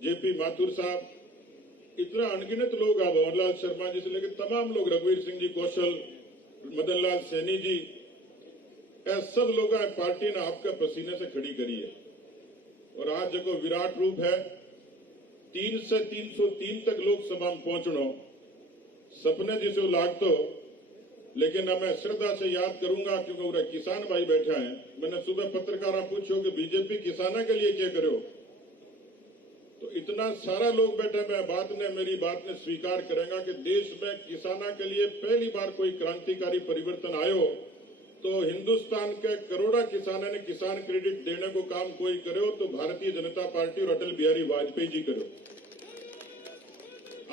जेपी माथुर साहब, इतना अनगिनत लोग हैं। भंवरलाल शर्मा जी से लेकर तमाम लोग, रघुवीर सिंह जी कौशल, मदन लाल सैनी जी, ऐसे सब लोग पार्टी ने आपके पसीने से खड़ी करी है। और आज जो विराट रूप है, 3 से 303 तक लोकसभा में पहुंचना सपने जिसे लागतो, लेकिन अब मैं श्रद्धा से याद करूंगा क्योंकि पूरे किसान भाई बैठे हैं। मैंने सुबह पत्रकारों पूछो कि बीजेपी किसानों के लिए क्या करो, तो इतना सारा लोग बैठे मेरी बात ने स्वीकार करेगा कि देश में किसानों के लिए पहली बार कोई क्रांतिकारी परिवर्तन आयो तो हिंदुस्तान के करोड़ा किसानों ने किसान क्रेडिट देने को काम कोई करो तो भारतीय जनता पार्टी और अटल बिहारी वाजपेयी जी करो।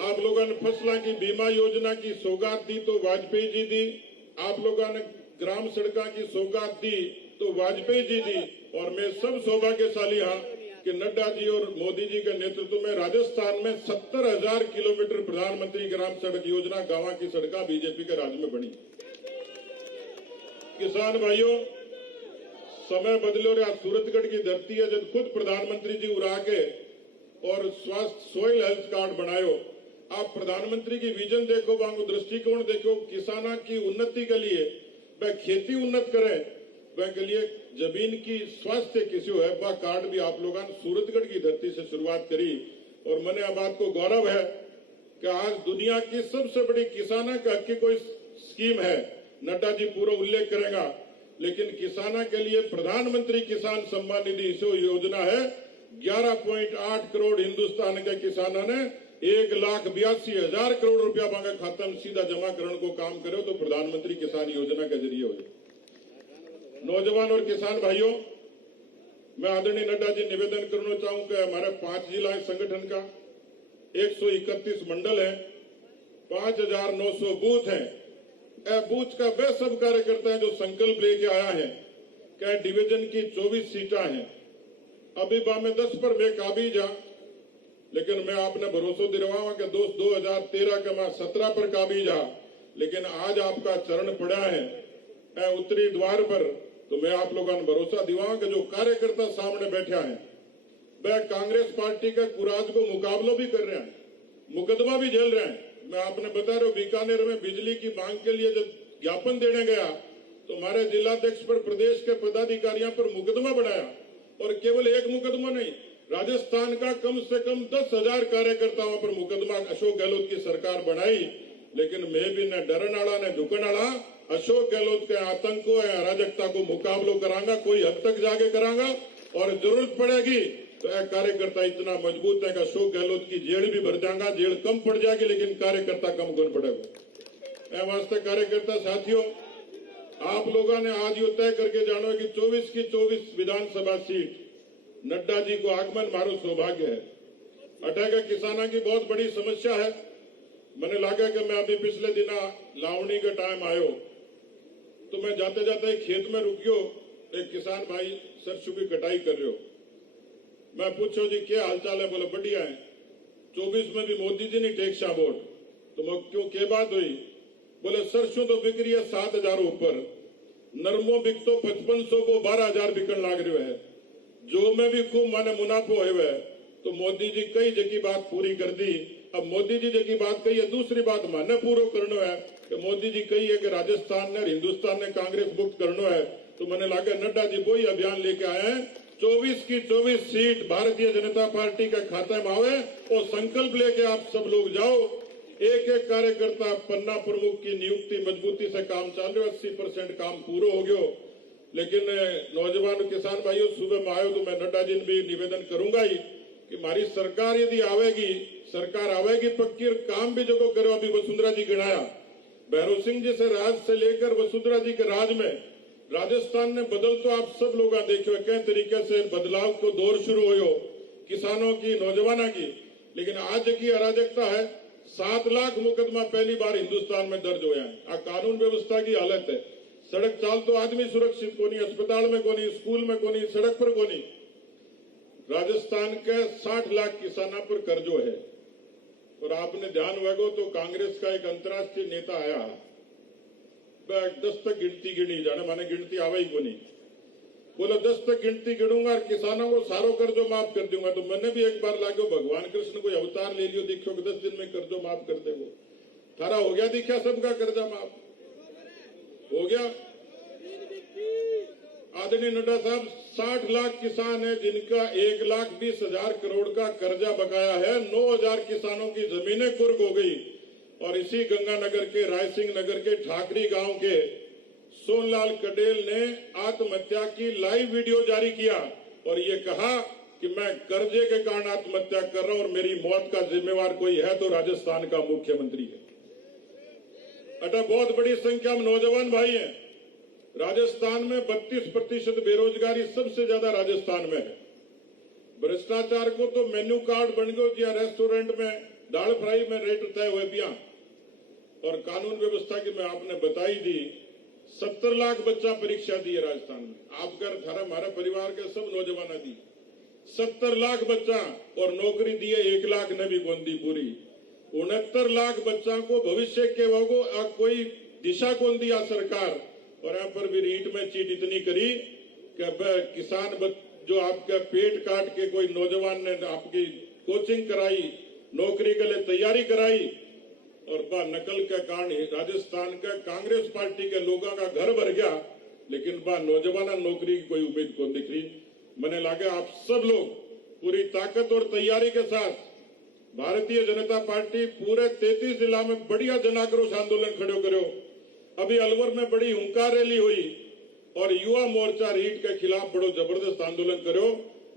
आप लोगों ने फसलों की बीमा योजना की सौगात दी तो वाजपेयी जी दी, आप लोगों ने ग्राम सड़कों की सौगात दी तो वाजपेयी जी दी, और मैं सब सौभाग्यशाली हाँ कि नड्डा जी और मोदी जी के नेतृत्व में राजस्थान में 70,000 किलोमीटर प्रधानमंत्री ग्राम सड़क योजना गांव की सड़कें बीजेपी के राज में बनी। किसान भाइयों, समय बदलो रे सूरतगढ़ की धरती है जब खुद प्रधानमंत्री जी उड़ा के और स्वास्थ्य सोइल हेल्थ कार्ड बनायो। आप प्रधानमंत्री की विजन देखो, वांगो दृष्टिकोण देखो, किसानों की उन्नति के लिए वह खेती उन्नत करें, वह के लिए जमीन की स्वास्थ्य किसी है वह कार्ड भी आप लोगों ने सूरतगढ़ की धरती से शुरुआत करी। और मैंने अब बात को गौरव है कि आज दुनिया की सबसे बड़ी किसानों के हक की कोई स्कीम है, नड्डा जी पूरा उल्लेख करेगा, लेकिन किसानों के लिए प्रधानमंत्री किसान सम्मान निधि योजना है। 11.8 करोड़ हिंदुस्तान के किसानों ने 1,82,000 करोड़ रुपया बांगे खाता में सीधा जमा करने को काम करे तो प्रधानमंत्री किसान योजना के जरिए हो। नौजवान और किसान भाइयों, मैं आदरणीय नड्डा जी निवेदन करना चाहूं कि हमारे 5 जिला संगठन का 131 मंडल है, 5,900 बूथ हैं। बूथ का वे सब कार्यकर्ता है जो संकल्प लेके आया है क्या डिवीजन की 24 सीटें हैं। अभी में 10 पर मैं काबिज आ, लेकिन मैं आपने भरोसा दिलवाऊंगा कि दोस्त 2013 के मैं 17 पर काबिज आ, लेकिन आज आपका चरण पड़ा है उत्तरी द्वार पर, तो मैं आप लोगों ने भरोसा दिलाऊंगा कि जो कार्यकर्ता सामने बैठा है वह कांग्रेस पार्टी के कुराज को मुकाबला भी कर रहे हैं, मुकदमा भी झेल रहे हैं। मैं आपने बता रहा हूं बीकानेर में बिजली की मांग के लिए जब ज्ञापन देने गया तो हमारे जिलाध्यक्ष पर प्रदेश के पदाधिकारियों पर मुकदमा बनाया, और केवल एक मुकदमा नहीं, राजस्थान का कम से कम 10,000 कार्यकर्ताओं पर मुकदमा अशोक गहलोत की सरकार बनाई। लेकिन मैं भी न डरन वाला न झुकन वाला, अशोक गहलोत के आतंक को या अराजकता को मुकाबलो करांगा, कोई हद तक जाके करांगा, और जरूरत पड़ेगी तो यह कार्यकर्ता इतना मजबूत है कि अशोक गहलोत की जेल भी भर जाएगा, जेल कम पड़ जाएगी लेकिन कार्यकर्ता कम गुण पड़ेगा। वास्ते कार्यकर्ता साथियों, आप लोगों ने आज ये तय करके जानो कि 24 की 24 विधानसभा सीट नड्डा जी को आगमन मारो सौभाग्य है। अटैक किसानों की बहुत बड़ी समस्या है। मैंने लगा कि मैं अभी पिछले दिना लावणी का टाइम आयो तो मैं जाते जाते खेत में रुकियो, एक किसान भाई सरसों की कटाई कर रहे हो। मैं पूछो जी क्या हालचाल है, बोले बढ़िया है। 24 में भी मोदी जी ने टेक्सा वोट, तो मैं क्यों क्या बात हुई, बोले सरसों तो बिक रही है 7,000 ऊपर, नरमो बिक तो 5500 को 12,000 बिकन लाग रहे है, जो में भी खूब माने मुनाफो है। तो मोदी जी कई जगह बात पूरी कर दी। अब मोदी जी जगह बात कही है, दूसरी बात माने पूरा करना है कि मोदी जी कही है कि राजस्थान ने और हिंदुस्तान ने कांग्रेस मुक्त करना है। तो मैंने लगा नड्डा जी वही अभियान लेके आए हैं, 24 की 24 सीट भारतीय जनता पार्टी के खाते में आवे और संकल्प लेके आप सब लोग जाओ। एक एक कार्यकर्ता पन्ना प्रमुख की नियुक्ति मजबूती से काम चाल रहे, 80% काम पूरा हो गयो। लेकिन नौजवान किसान भाइयों, सुबह में आयो तो मैं नड्डा जी ने भी निवेदन करूंगा ही कि हमारी सरकार यदि आवेगी, सरकार आवेगी पक्की और काम भी जो करो। अभी वसुंधरा जी गिनाया, भैरव सिंह जी से राज से लेकर वसुंधरा जी के राज में राजस्थान ने बदल तो आप सब लोग देखो कई तरीके से बदलाव को दौर शुरू हो किसानों की, नौजवानों की। लेकिन आज की अराजकता है, 7 लाख मुकदमा पहली बार हिंदुस्तान में दर्ज हुआ है। आ कानून व्यवस्था की हालत है, सड़क चाल तो आदमी सुरक्षित को नहीं, अस्पताल में को नहीं, स्कूल में को नहीं, सड़क पर को नहीं। राजस्थान के 60 लाख किसानों पर कर्जो है। और आपने ध्यान होगा तो कांग्रेस का एक अंतर्राष्ट्रीय नेता आया, 10 तक गिनती गिनी, जाने माने गिनती आवा ही को नहीं, बोला 10 तक गिनती गिनूंगा और किसानों को सारो कर्जो माफ कर दूंगा। तो मैंने भी एक बार लागो भगवान कृष्ण कोई अवतार ले लियो, देखो 10 दिन में कर्जो माफ कर दे। वो थारा हो गया, दिखा सबका कर्जा माफ हो गया। आदरणीय नड्डा साहब, 60 लाख किसान है जिनका 1,20,000 करोड़ का कर्जा बकाया है। 9,000 किसानों की जमीनें कुर्क हो गई। और इसी गंगानगर के, रायसिंह नगर के ठाकरी गांव के सोनलाल कटेल ने आत्महत्या की लाइव वीडियो जारी किया और ये कहा कि मैं कर्जे के कारण आत्महत्या कर रहा हूं और मेरी मौत का जिम्मेवार कोई है तो राजस्थान का मुख्यमंत्री है। अतः बहुत बड़ी संख्या में नौजवान भाई हैं। राजस्थान में 32% बेरोजगारी सबसे ज्यादा राजस्थान में है। भ्रष्टाचार को तो मेन्यू कार्ड बन गयो या रेस्टोरेंट में दाल फ्राई में रेट तय हुए पिया। और कानून व्यवस्था की मैं आपने बताई दी, 70 लाख बच्चा परीक्षा दी है राजस्थान में। आप कर थारा हमारे परिवार के सब नौजवान दी 70 लाख बच्चा और नौकरी दी है 1 लाख ने भी कौन दी पूरी। 69 लाख बच्चा को भविष्य के वो कोई दिशा कौन दिया सरकार। और यहाँ पर भी रीट में चीट इतनी करी कि किसान जो आपका पेट काट के कोई नौजवान ने आपकी कोचिंग कराई, नौकरी के लिए तैयारी कराई और बा नकल के कारण राजस्थान का कांग्रेस पार्टी के लोगों का घर भर गया, लेकिन बा नौजवान नौकरी की कोई उम्मीद को दिख रही। मैंने लगा आप सब लोग पूरी ताकत और तैयारी के साथ भारतीय जनता पार्टी पूरे 33 जिला में बढ़िया जन आक्रोश आंदोलन खड़े करो। अभी अलवर में बड़ी हुंकार रैली हुई और युवा मोर्चा रीट के खिलाफ बड़ो जबरदस्त आंदोलन करो।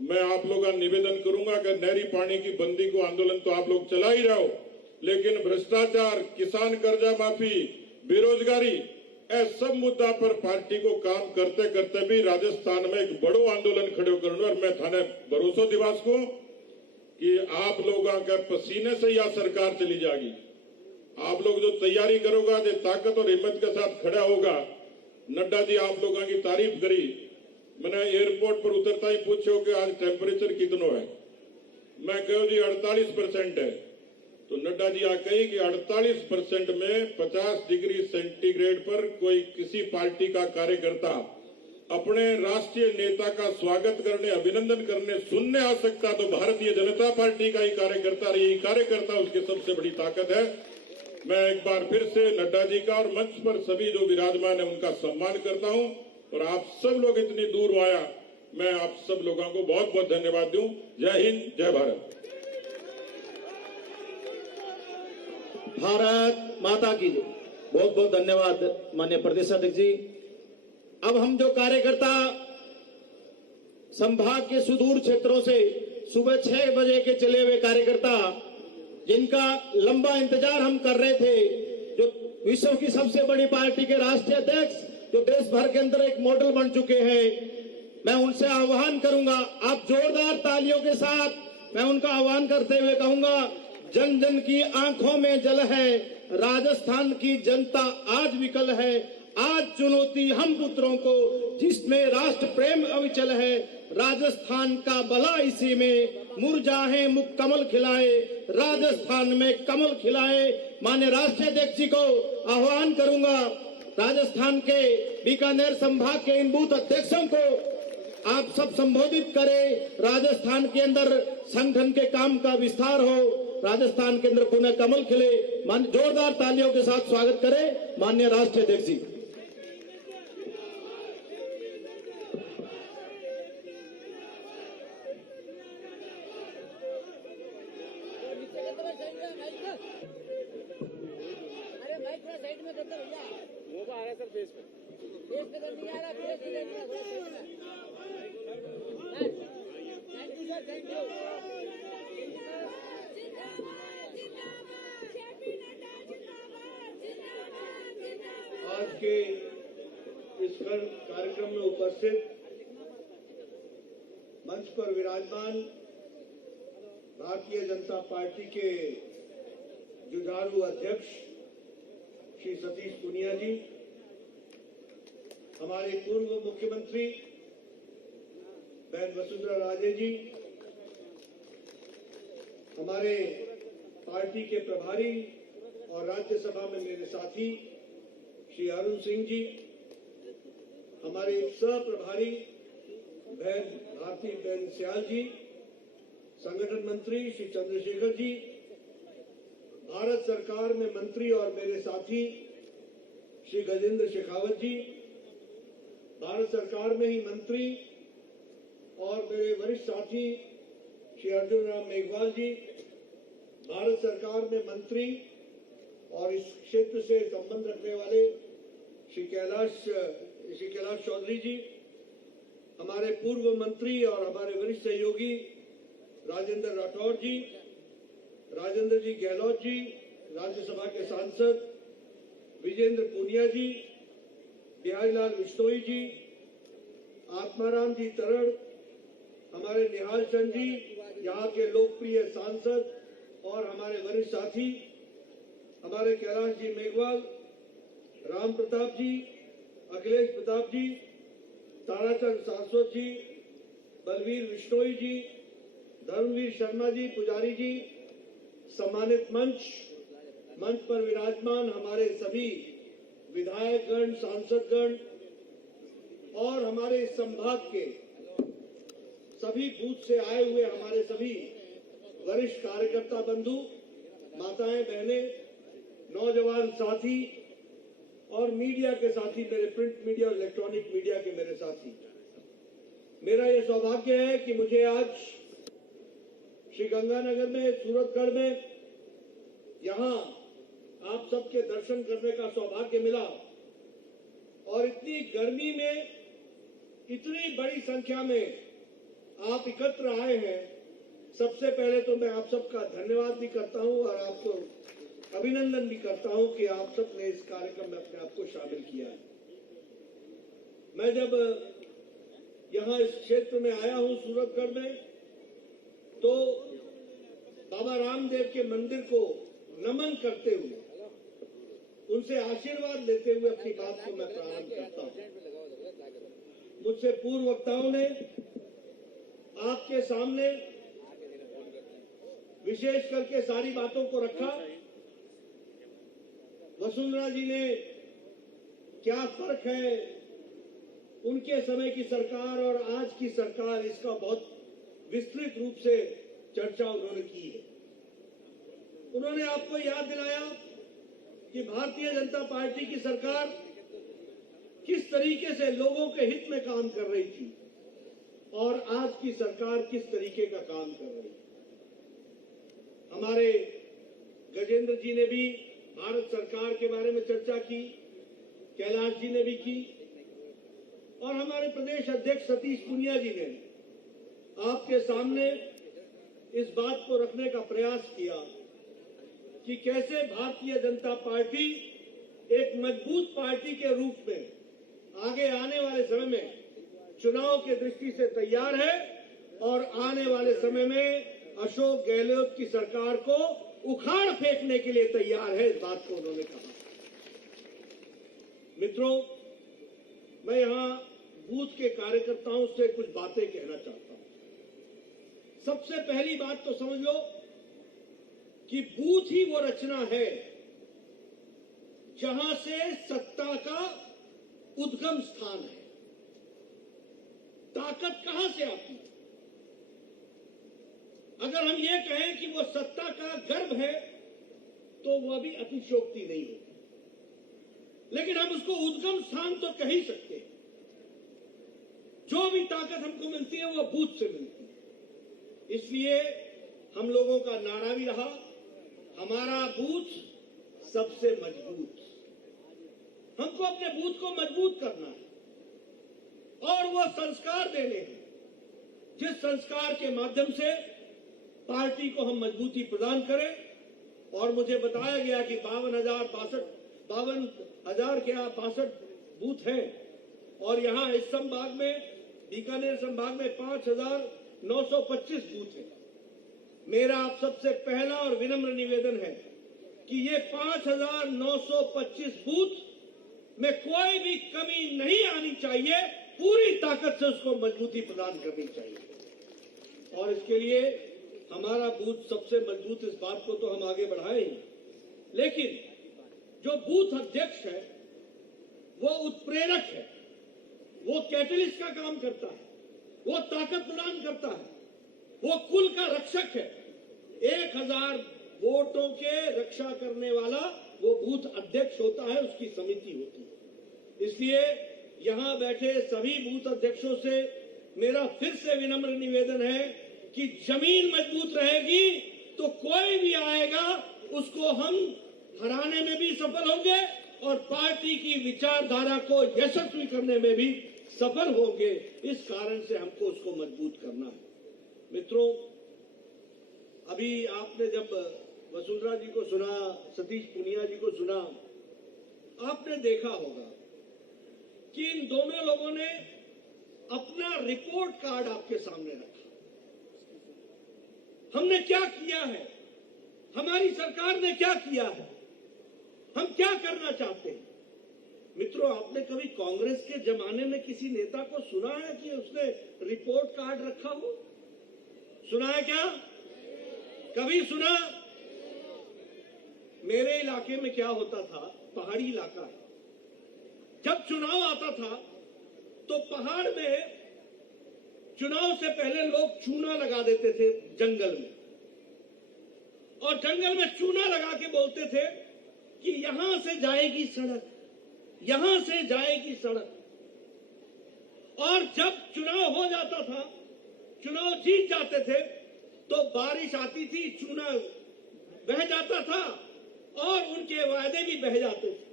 मैं आप लोगों का निवेदन करूंगा कि नहरी पानी की बंदी को आंदोलन तो आप लोग चला ही रहो, लेकिन भ्रष्टाचार, किसान कर्जा माफी, बेरोजगारी, ऐसे सब मुद्दा पर पार्टी को काम करते करते भी राजस्थान में एक बड़ो आंदोलन खड़े करना। और मैं थाने भरोसा दिवास को कि आप लोगों के पसीने से यह सरकार चली जाएगी। आप लोग जो तैयारी करोगा, जो ताकत और हिम्मत के साथ खड़ा होगा। नड्डा जी आप लोगों की तारीफ करी। मैंने एयरपोर्ट पर उतरता ही पूछो कि आज टेम्परेचर कितना है। मैं कहो जी 48% है। तो नड्डा जी आ कही कि 48% में 50 डिग्री सेंटीग्रेड पर कोई किसी पार्टी का कार्यकर्ता अपने राष्ट्रीय नेता का स्वागत करने, अभिनंदन करने, सुनने आ सकता तो भारतीय जनता पार्टी का ही कार्यकर्ता रही। कार्यकर्ता उसकी सबसे बड़ी ताकत है। मैं एक बार फिर से नड्डा जी का और मंच पर सभी जो विराजमान है उनका सम्मान करता हूं। और आप सब लोग इतनी दूर आया, मैं आप सब लोगों को बहुत बहुत धन्यवाद दूं। जय हिंद, जय भारत। भारत माता की जय। बहुत बहुत धन्यवाद माननीय प्रदेश अध्यक्ष जी। अब हम जो कार्यकर्ता संभाग के सुदूर क्षेत्रों से सुबह 6 बजे के चले हुए कार्यकर्ता, जिनका लंबा इंतजार हम कर रहे थे, जो विश्व की सबसे बड़ी पार्टी के राष्ट्रीय अध्यक्ष, जो देश भर के अंदर एक मॉडल बन चुके हैं, मैं उनसे आह्वान करूंगा, आप जोरदार तालियों के साथ मैं उनका आह्वान करते हुए कहूंगा, जन जन की आंखों में जल है, राजस्थान की जनता आज विकल है। आज चुनौती हम पुत्रों को, जिसमें राष्ट्र प्रेम अविचल है। राजस्थान का भला इसी में, मुरझाए मुख कमल खिलाए, राजस्थान में कमल खिलाए। माननीय राष्ट्रीय अध्यक्ष जी को आह्वान करूंगा, राजस्थान के बीकानेर संभाग के इन बूथ अध्यक्षों को आप सब संबोधित करें। राजस्थान के अंदर संगठन के काम का विस्तार हो, राजस्थान के अंदर पुनः कमल खिले। जोरदार तालियों के साथ स्वागत करें माननीय राष्ट्रीय अध्यक्ष जी। अरे भाई थोड़ा साइड में करते भैया, वो आ रहा है सर फेस पे तो नहीं आ रहा, फेस पे नहीं आ रहा। Thank you sir, thank you. आज के इस कार्यक्रम में उपस्थित मंच पर विराजमान भारतीय जनता पार्टी के जुझारू अध्यक्ष श्री सतीश पूनिया जी, हमारे पूर्व मुख्यमंत्री बहन वसुंधरा राजे जी, हमारे पार्टी के प्रभारी और राज्यसभा में मेरे साथी श्री अरुण सिंह जी, हमारे सह प्रभारी बहन भारती बहन सियाल जी, संगठन मंत्री श्री चंद्रशेखर जी, भारत सरकार में मंत्री और मेरे साथी श्री गजेंद्र शेखावत जी, भारत सरकार में ही मंत्री और मेरे वरिष्ठ साथी श्री अर्जुन राम मेघवाल जी, भारत सरकार में मंत्री और इस क्षेत्र से संबंध रखने वाले श्री कैलाश चौधरी जी, हमारे हमारे पूर्व मंत्री और हमारे वरिष्ठ सहयोगी राजेंद्र राठौर जी, राजेंद्र जी गहलोत जी, राज्यसभा के सांसद विजेंद्र पूनिया जी, बिहारीलाल विश्नोई जी, आत्माराम जी तरड़, हमारे निहाल चंद जी, यहाँ के लोकप्रिय सांसद और हमारे वरिष्ठ साथी, हमारे कैलाश जी मेघवाल, राम प्रताप जी, अखिलेश प्रताप जी, ताराचंद सारस्वत जी, बलवीर विश्नोई जी, धर्मवीर शर्मा जी, पुजारी जी, सम्मानित मंच पर विराजमान हमारे सभी विधायकगण, सांसदगण और हमारे इस संभाग के सभी बूथ से आए हुए हमारे सभी वरिष्ठ कार्यकर्ता बंधु, माताएं, बहनें, नौजवान साथी और मीडिया के साथी, मेरे प्रिंट मीडिया और इलेक्ट्रॉनिक मीडिया के मेरे साथी, मेरा यह सौभाग्य है कि मुझे आज श्री गंगानगर में, सूरतगढ़ में, यहाँ आप सबके दर्शन करने का सौभाग्य मिला और इतनी गर्मी में इतनी बड़ी संख्या में आप एकत्र आए हैं। सबसे पहले तो मैं आप सबका धन्यवाद भी करता हूं और आपको अभिनंदन भी करता हूं कि आप सब ने इस कार्यक्रम में अपने आप को शामिल किया है। मैं जब यहाँ इस क्षेत्र में आया हूं सूरतगढ़ में, तो बाबा रामदेव के मंदिर को नमन करते हुए, उनसे आशीर्वाद लेते हुए अपनी बात को मैं प्रारंभ करता हूं। मुझसे पूर्व वक्ताओं ने आपके सामने विशेष करके सारी बातों को रखा। वसुंधरा जी ने क्या फर्क है उनके समय की सरकार और आज की सरकार, इसका बहुत विस्तृत रूप से चर्चा उन्होंने की है। उन्होंने आपको याद दिलाया कि भारतीय जनता पार्टी की सरकार किस तरीके से लोगों के हित में काम कर रही थी और आज की सरकार किस तरीके का काम कर रही है। हमारे गजेंद्र जी ने भी भारत सरकार के बारे में चर्चा की, कैलाश जी ने भी की और हमारे प्रदेश अध्यक्ष सतीश पूनिया जी ने आपके सामने इस बात को रखने का प्रयास किया कि कैसे भारतीय जनता पार्टी एक मजबूत पार्टी के रूप में आगे आने वाले समय में चुनाव की दृष्टि से तैयार है और आने वाले समय में अशोक गहलोत की सरकार को उखाड़ फेंकने के लिए तैयार है। इस बात को उन्होंने कहा। मित्रों, मैं यहां बूथ के कार्यकर्ताओं से कुछ बातें कहना चाहता हूं। सबसे पहली बात तो समझ लो कि बूथ ही वो रचना है जहां से सत्ता का उद्गम स्थान है। ताकत कहां से आती है? अगर हम ये कहें कि वो सत्ता का गर्भ है तो वह भी अतिशयोक्ति नहीं होगी, लेकिन हम उसको उद्गम स्थान तो कह ही सकते हैं। जो भी ताकत हमको मिलती है वो बूथ से मिलती है। इसलिए हम लोगों का नारा भी रहा, हमारा बूथ सबसे मजबूत। हमको अपने बूथ को मजबूत करना है और वो संस्कार देने हैं जिस संस्कार के माध्यम से पार्टी को हम मजबूती प्रदान करें। और मुझे बताया गया कि 52,000 के 62 बूथ हैं और यहाँ इस संभाग में, बीकानेर संभाग में 5,925 बूथ हैं। मेरा आप सबसे पहला और विनम्र निवेदन है कि ये 5,925 बूथ में कोई भी कमी नहीं आनी चाहिए, पूरी ताकत से उसको मजबूती प्रदान करनी चाहिए। और इसके लिए हमारा बूथ सबसे मजबूत, इस बात को तो हम आगे बढ़ाएं, लेकिन जो बूथ अध्यक्ष है वो उत्प्रेरक है, वो कैटलिस्ट का काम करता है, वो ताकत प्रदान करता है, वो कुल का रक्षक है। 1,000 वोटों के रक्षा करने वाला वो बूथ अध्यक्ष होता है, उसकी समिति होती है। इसलिए यहां बैठे सभी बूथ अध्यक्षों से मेरा फिर से विनम्र निवेदन है कि जमीन मजबूत रहेगी तो कोई भी आएगा उसको हम हराने में भी सफल होंगे और पार्टी की विचारधारा को यशस्वी करने में भी सफल होंगे। इस कारण से हमको उसको मजबूत करना है। मित्रों, अभी आपने जब वसुंधरा जी को सुना, सतीश पूनिया जी को सुना, आपने देखा होगा कि इन दोनों लोगों ने अपना रिपोर्ट कार्ड आपके सामने रखा। हमने क्या किया है, हमारी सरकार ने क्या किया है, हम क्या करना चाहते हैं। मित्रों, आपने कभी कांग्रेस के जमाने में किसी नेता को सुना है कि उसने रिपोर्ट कार्ड रखा हो? सुना है क्या? कभी सुना? मेरे इलाके में क्या होता था, पहाड़ी इलाका है, जब चुनाव आता था तो पहाड़ में चुनाव से पहले लोग चूना लगा देते थे जंगल में, और जंगल में चूना लगा के बोलते थे कि यहां से जाएगी सड़क, यहां से जाएगी सड़क। और जब चुनाव हो जाता था, चुनाव जीत जाते थे, तो बारिश आती थी, चूना बह जाता था और उनके वायदे भी बह जाते थे।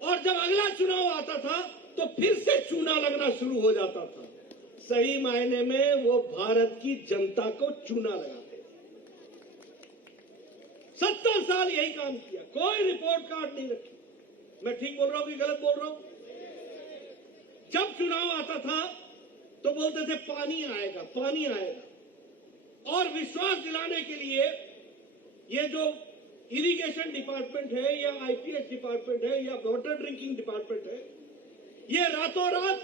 और जब अगला चुनाव आता था तो फिर से चूना लगना शुरू हो जाता था। सही मायने में वो भारत की जनता को चूना लगाते थे। 70 साल यही काम किया, कोई रिपोर्ट कार्ड नहीं रखी। मैं ठीक बोल रहा हूं कि गलत बोल रहा हूं? जब चुनाव आता था तो बोलते थे पानी आएगा, पानी आएगा। और विश्वास दिलाने के लिए ये जो इरिगेशन डिपार्टमेंट है या आईपीएच डिपार्टमेंट है या वाटर ड्रिंकिंग डिपार्टमेंट है, ये रातों रात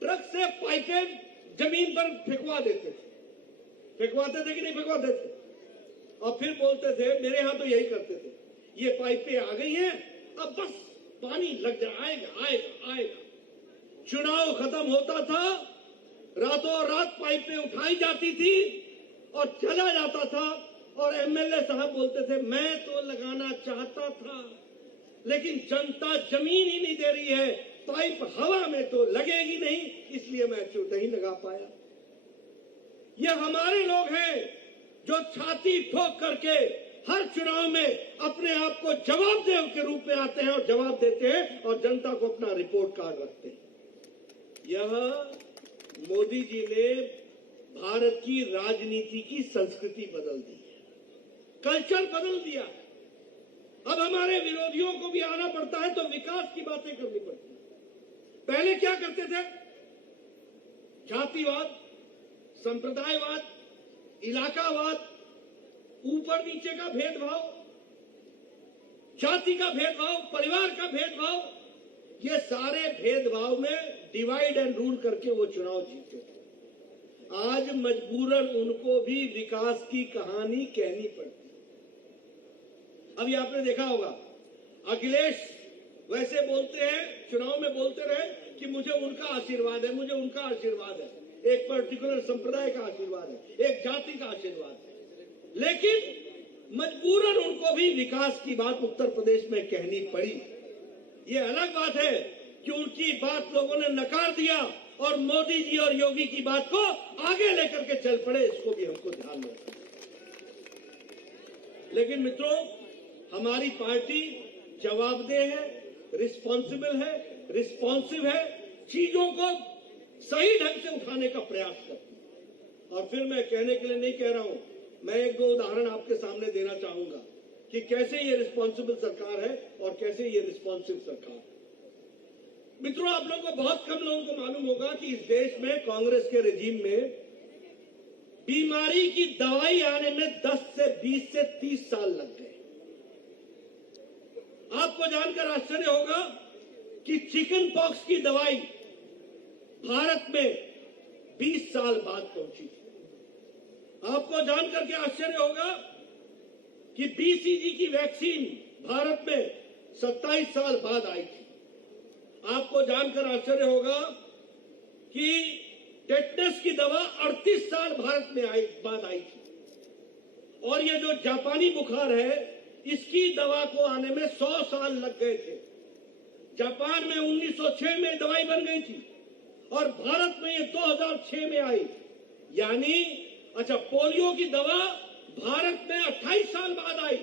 ट्रक से पाइपें जमीन पर फेंकवा देते थे। फेंकवाते थे कि नहीं फेंकवाते थे? और फिर बोलते थे, मेरे यहां तो यही करते थे, ये पाइपें आ गई हैं, अब बस पानी लग जाए, आएगा आएगा आएगा। चुनाव खत्म होता था, रातों रात पाइपें उठाई जाती थी और चला जाता था। और एमएलए साहब बोलते थे, मैं तो लगाना चाहता था लेकिन जनता जमीन ही नहीं दे रही है, पाइप हवा में तो लगेगी नहीं, इसलिए मैं नहीं लगा पाया। ये हमारे लोग हैं जो छाती ठोक करके हर चुनाव में अपने आप को जवाबदेह के रूप में आते हैं और जवाब देते हैं और जनता को अपना रिपोर्ट कार्ड रखते हैं। यह मोदी जी ने भारत की राजनीति की संस्कृति बदल दी है, कल्चर बदल दिया है। अब हमारे विरोधियों को भी आना पड़ता है तो विकास की बातें करनी पड़ती है। पहले क्या करते थे? जातिवाद, संप्रदायवाद, इलाकावाद, ऊपर नीचे का भेदभाव, जाति का भेदभाव, परिवार का भेदभाव, ये सारे भेदभाव में डिवाइड एंड रूल करके वो चुनाव जीते थे। आज मजबूरन उनको भी विकास की कहानी कहनी पड़ती। अभी आपने देखा होगा, अखिलेश वैसे बोलते हैं, चुनाव में बोलते रहे कि मुझे उनका आशीर्वाद है, मुझे उनका आशीर्वाद है, एक पर्टिकुलर संप्रदाय का आशीर्वाद है, एक जाति का आशीर्वाद है। लेकिन मजबूरन उनको भी विकास की बात उत्तर प्रदेश में कहनी पड़ी। ये अलग बात है कि उनकी बात लोगों ने नकार दिया और मोदी जी और योगी की बात को आगे लेकर के चल पड़े, इसको भी हमको ध्यान में रखना। लेकिन मित्रों, हमारी पार्टी जवाबदेह है, रिस्पॉन्सिबल है, रिस्पॉन्सिव है, चीजों को सही ढंग से उठाने का प्रयास करती है। और फिर मैं कहने के लिए नहीं कह रहा हूं, मैं एक दो उदाहरण आपके सामने देना चाहूंगा कि कैसे ये रिस्पॉन्सिबल सरकार है और कैसे ये रिस्पॉन्सिव सरकार है। मित्रों, आप लोगों को, बहुत कम लोगों को मालूम होगा कि इस देश में कांग्रेस के रेजिम में बीमारी की दवाई आने में 10 से 20 से 30 साल लग गए। आपको जानकर आश्चर्य होगा कि चिकन पॉक्स की दवाई भारत में 20 साल बाद पहुंची थी। आपको जानकर के आश्चर्य होगा कि बीसीजी की वैक्सीन भारत में 27 साल बाद आई थी। आपको जानकर आश्चर्य होगा कि टेटनस की दवा 38 साल भारत में बाद आई थी। और ये जो जापानी बुखार है, इसकी दवा को आने में 100 साल लग गए थे। जापान में 1906 में दवाई बन गई थी और भारत में ये 2006 में आई। यानी अच्छा, पोलियो की दवा भारत में 28 साल बाद आई।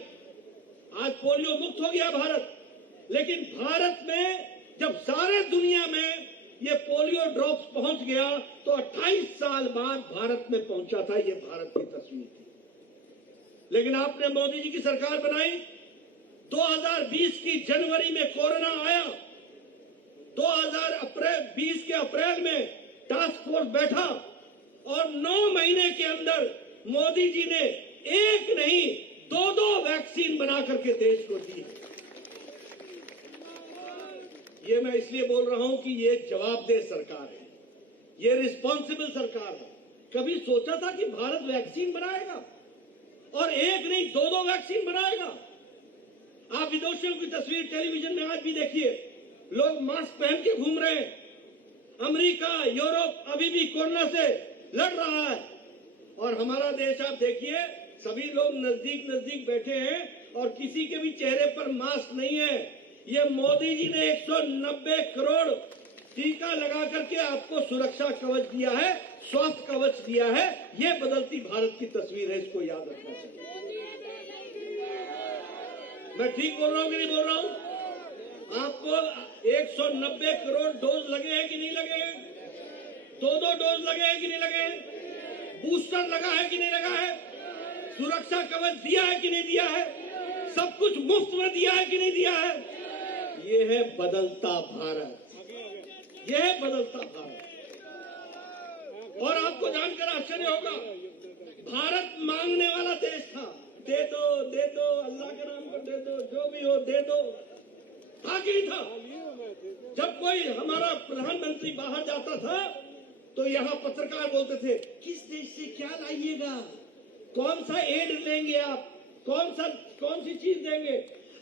आज पोलियो मुक्त हो गया भारत, लेकिन भारत में जब सारे दुनिया में ये पोलियो ड्रॉप्स पहुंच गया तो 28 साल बाद भारत में पहुंचा था। ये भारत की तस्वीर थी। लेकिन आपने मोदी जी की सरकार बनाई। 2020 की जनवरी में कोरोना आया। 2020 के अप्रैल में टास्क फोर्स बैठा और 9 महीने के अंदर मोदी जी ने एक नहीं 2 वैक्सीन बना करके देश को दी। ये मैं इसलिए बोल रहा हूं कि ये जवाबदेह सरकार है, ये रिस्पॉन्सिबल सरकार है। कभी सोचा था कि भारत वैक्सीन बनाएगा और एक नहीं 2 वैक्सीन बनाएगा? आप विदेशियों की तस्वीर टेलीविजन में आज भी देखिए, लोग मास्क पहन के घूम रहे हैं। अमेरिका, यूरोप अभी भी कोरोना से लड़ रहा है और हमारा देश आप देखिए, सभी लोग नजदीक नजदीक बैठे हैं और किसी के भी चेहरे पर मास्क नहीं है। ये मोदी जी ने 190 करोड़ टीका लगा करके आपको सुरक्षा कवच दिया है, स्वास्थ्य कवच दिया है। ये बदलती भारत की तस्वीर है, इसको याद रखना चाहिए। मैं ठीक बोल रहा हूं कि नहीं बोल रहा हूं? आपको 190 करोड़ डोज लगे हैं कि नहीं लगे हैं? 2 डोज लगे हैं कि नहीं लगे हैं? बूस्टर लगा है कि नहीं लगा है? सुरक्षा कवच दिया है कि नहीं दिया है? सब कुछ मुफ्त में दिया है कि नहीं दिया है? ये है बदलता भारत, ये है बदलता भारत। और आपको जानकर आश्चर्य होगा, भारत मांगने वाला देश था। दे दो, दे दो, अल्लाह के नाम पर दे दो, जो भी हो दे दो। था कि नहीं था? जब कोई हमारा प्रधानमंत्री बाहर जाता था तो यहाँ पत्रकार बोलते थे, किस देश से क्या लाइएगा, कौन सा एड लेंगे आप, कौन सी चीज देंगे?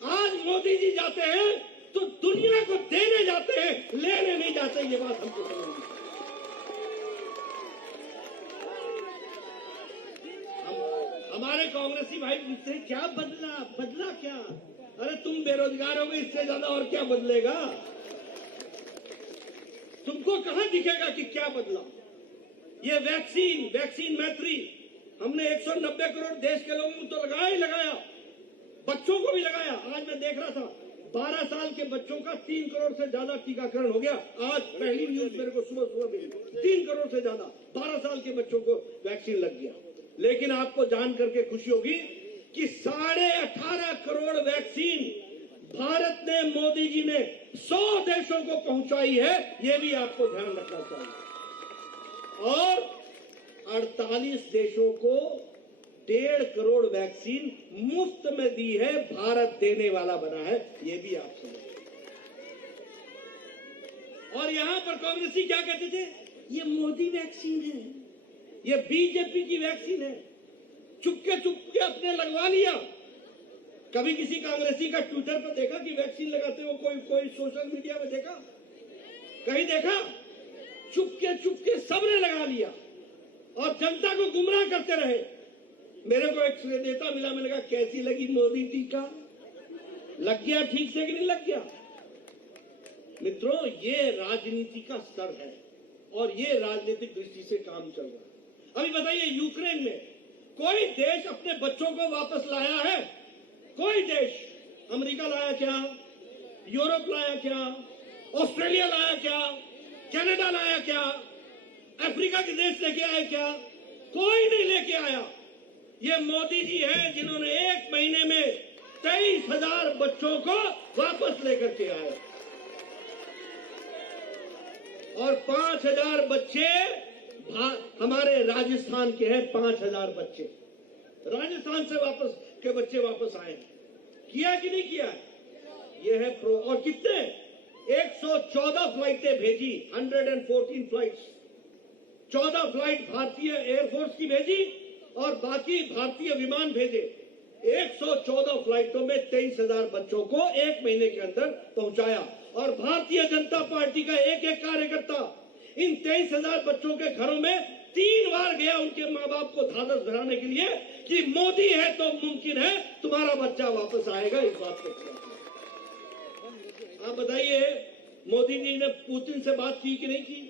आज मोदी जी जाते हैं तो दुनिया को देने जाते हैं, लेने नहीं जाते। ये बात हमको समझनी। हमारे कांग्रेसी भाई पूछते हैं, क्या बदला क्या? अरे तुम बेरोजगार हो गए, इससे ज्यादा और क्या बदलेगा? तुमको कहां दिखेगा कि क्या बदला? ये वैक्सीन मैत्री हमने 190 करोड़ देश के लोगों को तो लगाया ही लगाया, बच्चों को भी लगाया। आज मैं देख रहा था 12 साल के बच्चों का 3 करोड़ से ज्यादा टीकाकरण हो गया। आज पहली न्यूज मेरे को सुबह मिली, 3 करोड़ से ज्यादा 12 साल के बच्चों को वैक्सीन लग गया। लेकिन आपको जान करके खुशी होगी कि 18.5 करोड़ वैक्सीन भारत ने, मोदी जी ने 100 देशों को पहुंचाई है। ये भी आपको ध्यान रखना चाहिए। और 48 देशों को 1.5 करोड़ वैक्सीन मुफ्त में दी है, भारत देने वाला बना है। ये भी आप समझिए। और यहां पर कांग्रेसी क्या कहते थे, ये मोदी वैक्सीन है, ये बीजेपी की वैक्सीन है। चुपके अपने लगवा लिया। कभी किसी कांग्रेसी का ट्विटर पर देखा कि वैक्सीन लगाते हो? कोई सोशल मीडिया में देखा? कहीं देखा? चुपके सबने लगा लिया और जनता को गुमराह करते रहे। मेरे को एक नेता मिला, मैंने कहा कैसी लगी मोदी टीका? लग गया ठीक से कि नहीं लग गया? मित्रों, ये राजनीति का स्तर है और ये राजनीतिक दृष्टि से काम चल रहा है। अभी बताइए, यूक्रेन में कोई देश अपने बच्चों को वापस लाया है? कोई देश? अमेरिका लाया क्या? यूरोप लाया क्या? ऑस्ट्रेलिया लाया क्या? कनाडा लाया क्या? अफ्रीका के देश लेके आए क्या? कोई नहीं लेके आया। ये मोदी जी हैं जिन्होंने 1 महीने में 23,000 बच्चों को वापस लेकर के आए और 5,000 बच्चे हमारे राजस्थान के हैं। 5,000 बच्चे राजस्थान से बच्चे वापस आए। किया कि नहीं किया? ये है प्रो। और कितने? 114 फ्लाइटें भेजी, 114 फ्लाइट्स। 14 फ्लाइट भारतीय एयरफोर्स की भेजी और बाकी भारतीय विमान भेजे। 114 फ्लाइटों में 23,000 बच्चों को 1 महीने के अंदर पहुंचाया। और भारतीय जनता पार्टी का एक कार्यकर्ता इन 23,000 बच्चों के घरों में 3 बार गया उनके माँ बाप को ढांढस भराने के लिए कि मोदी है तो मुमकिन है तुम्हारा बच्चा वापस आएगा। इस बात को आप बताइए, मोदी जी ने पुतिन से बात की कि नहीं की?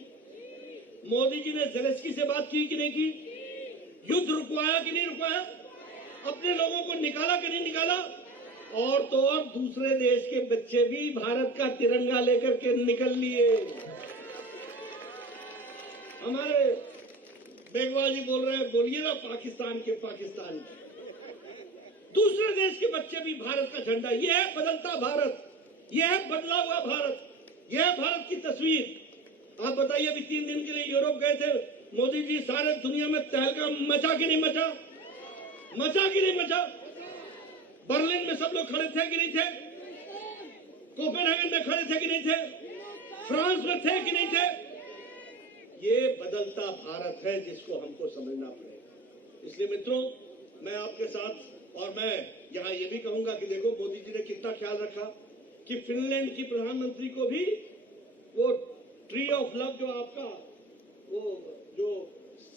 मोदी जी ने ज़ेलेंस्की से बात की कि नहीं की? युद्ध रुकवाया कि नहीं रुकवाया? अपने लोगों को निकाला कि नहीं निकाला? और तो और दूसरे देश के बच्चे भी भारत का तिरंगा लेकर के निकल लिए। हमारे बेगवाल जी बोल रहे हैं, बोलिए ना पाकिस्तान के पाकिस्तान के। दूसरे देश के बच्चे भी भारत का झंडा, ये है बदलता भारत, ये है बदला हुआ भारत, ये है भारत की तस्वीर। आप बताइए, अभी 3 दिन के लिए यूरोप गए थे मोदी जी, सारे दुनिया में तहलका मचा कि नहीं मचा? मचा कि नहीं मचा? बर्लिन में सब लोग खड़े थे कि नहीं थे? कोपेनहेगन में खड़े थे कि नहीं थे? फ्रांस में थे कि नहीं थे? ये बदलता भारत है जिसको हमको समझना पड़ेगा। इसलिए मित्रों, मैं आपके साथ, और मैं यहां ये भी कहूंगा कि देखो मोदी जी ने कितना ख्याल रखा कि फिनलैंड की प्रधानमंत्री को भी वो ट्री ऑफ लव, जो आपका वो जो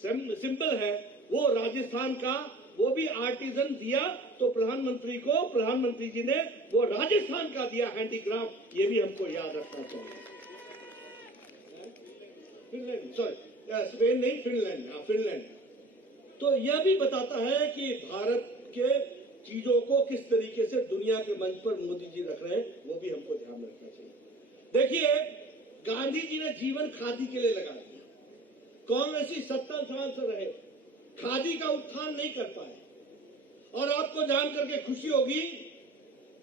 सिंबल है वो राजस्थान का, वो भी आर्टिजन दिया, तो प्रधानमंत्री जी ने वो राजस्थान का दिया हैंडीक्राफ्ट। ये भी हमको याद रखना चाहिए। फिनलैंड, सॉरी स्पेन नहीं, फिनलैंड। तो यह भी बताता है कि भारत के चीजों को किस तरीके से दुनिया के मंच पर मोदी जी रख रहे हैं, वो भी हमको ध्यान रखना चाहिए। देखिए, गांधी जी ने जीवन खादी के लिए लगा दिया। कांग्रेसी 70 साल से रहे, खादी का उत्थान नहीं कर पाए। और आपको जान करके खुशी होगी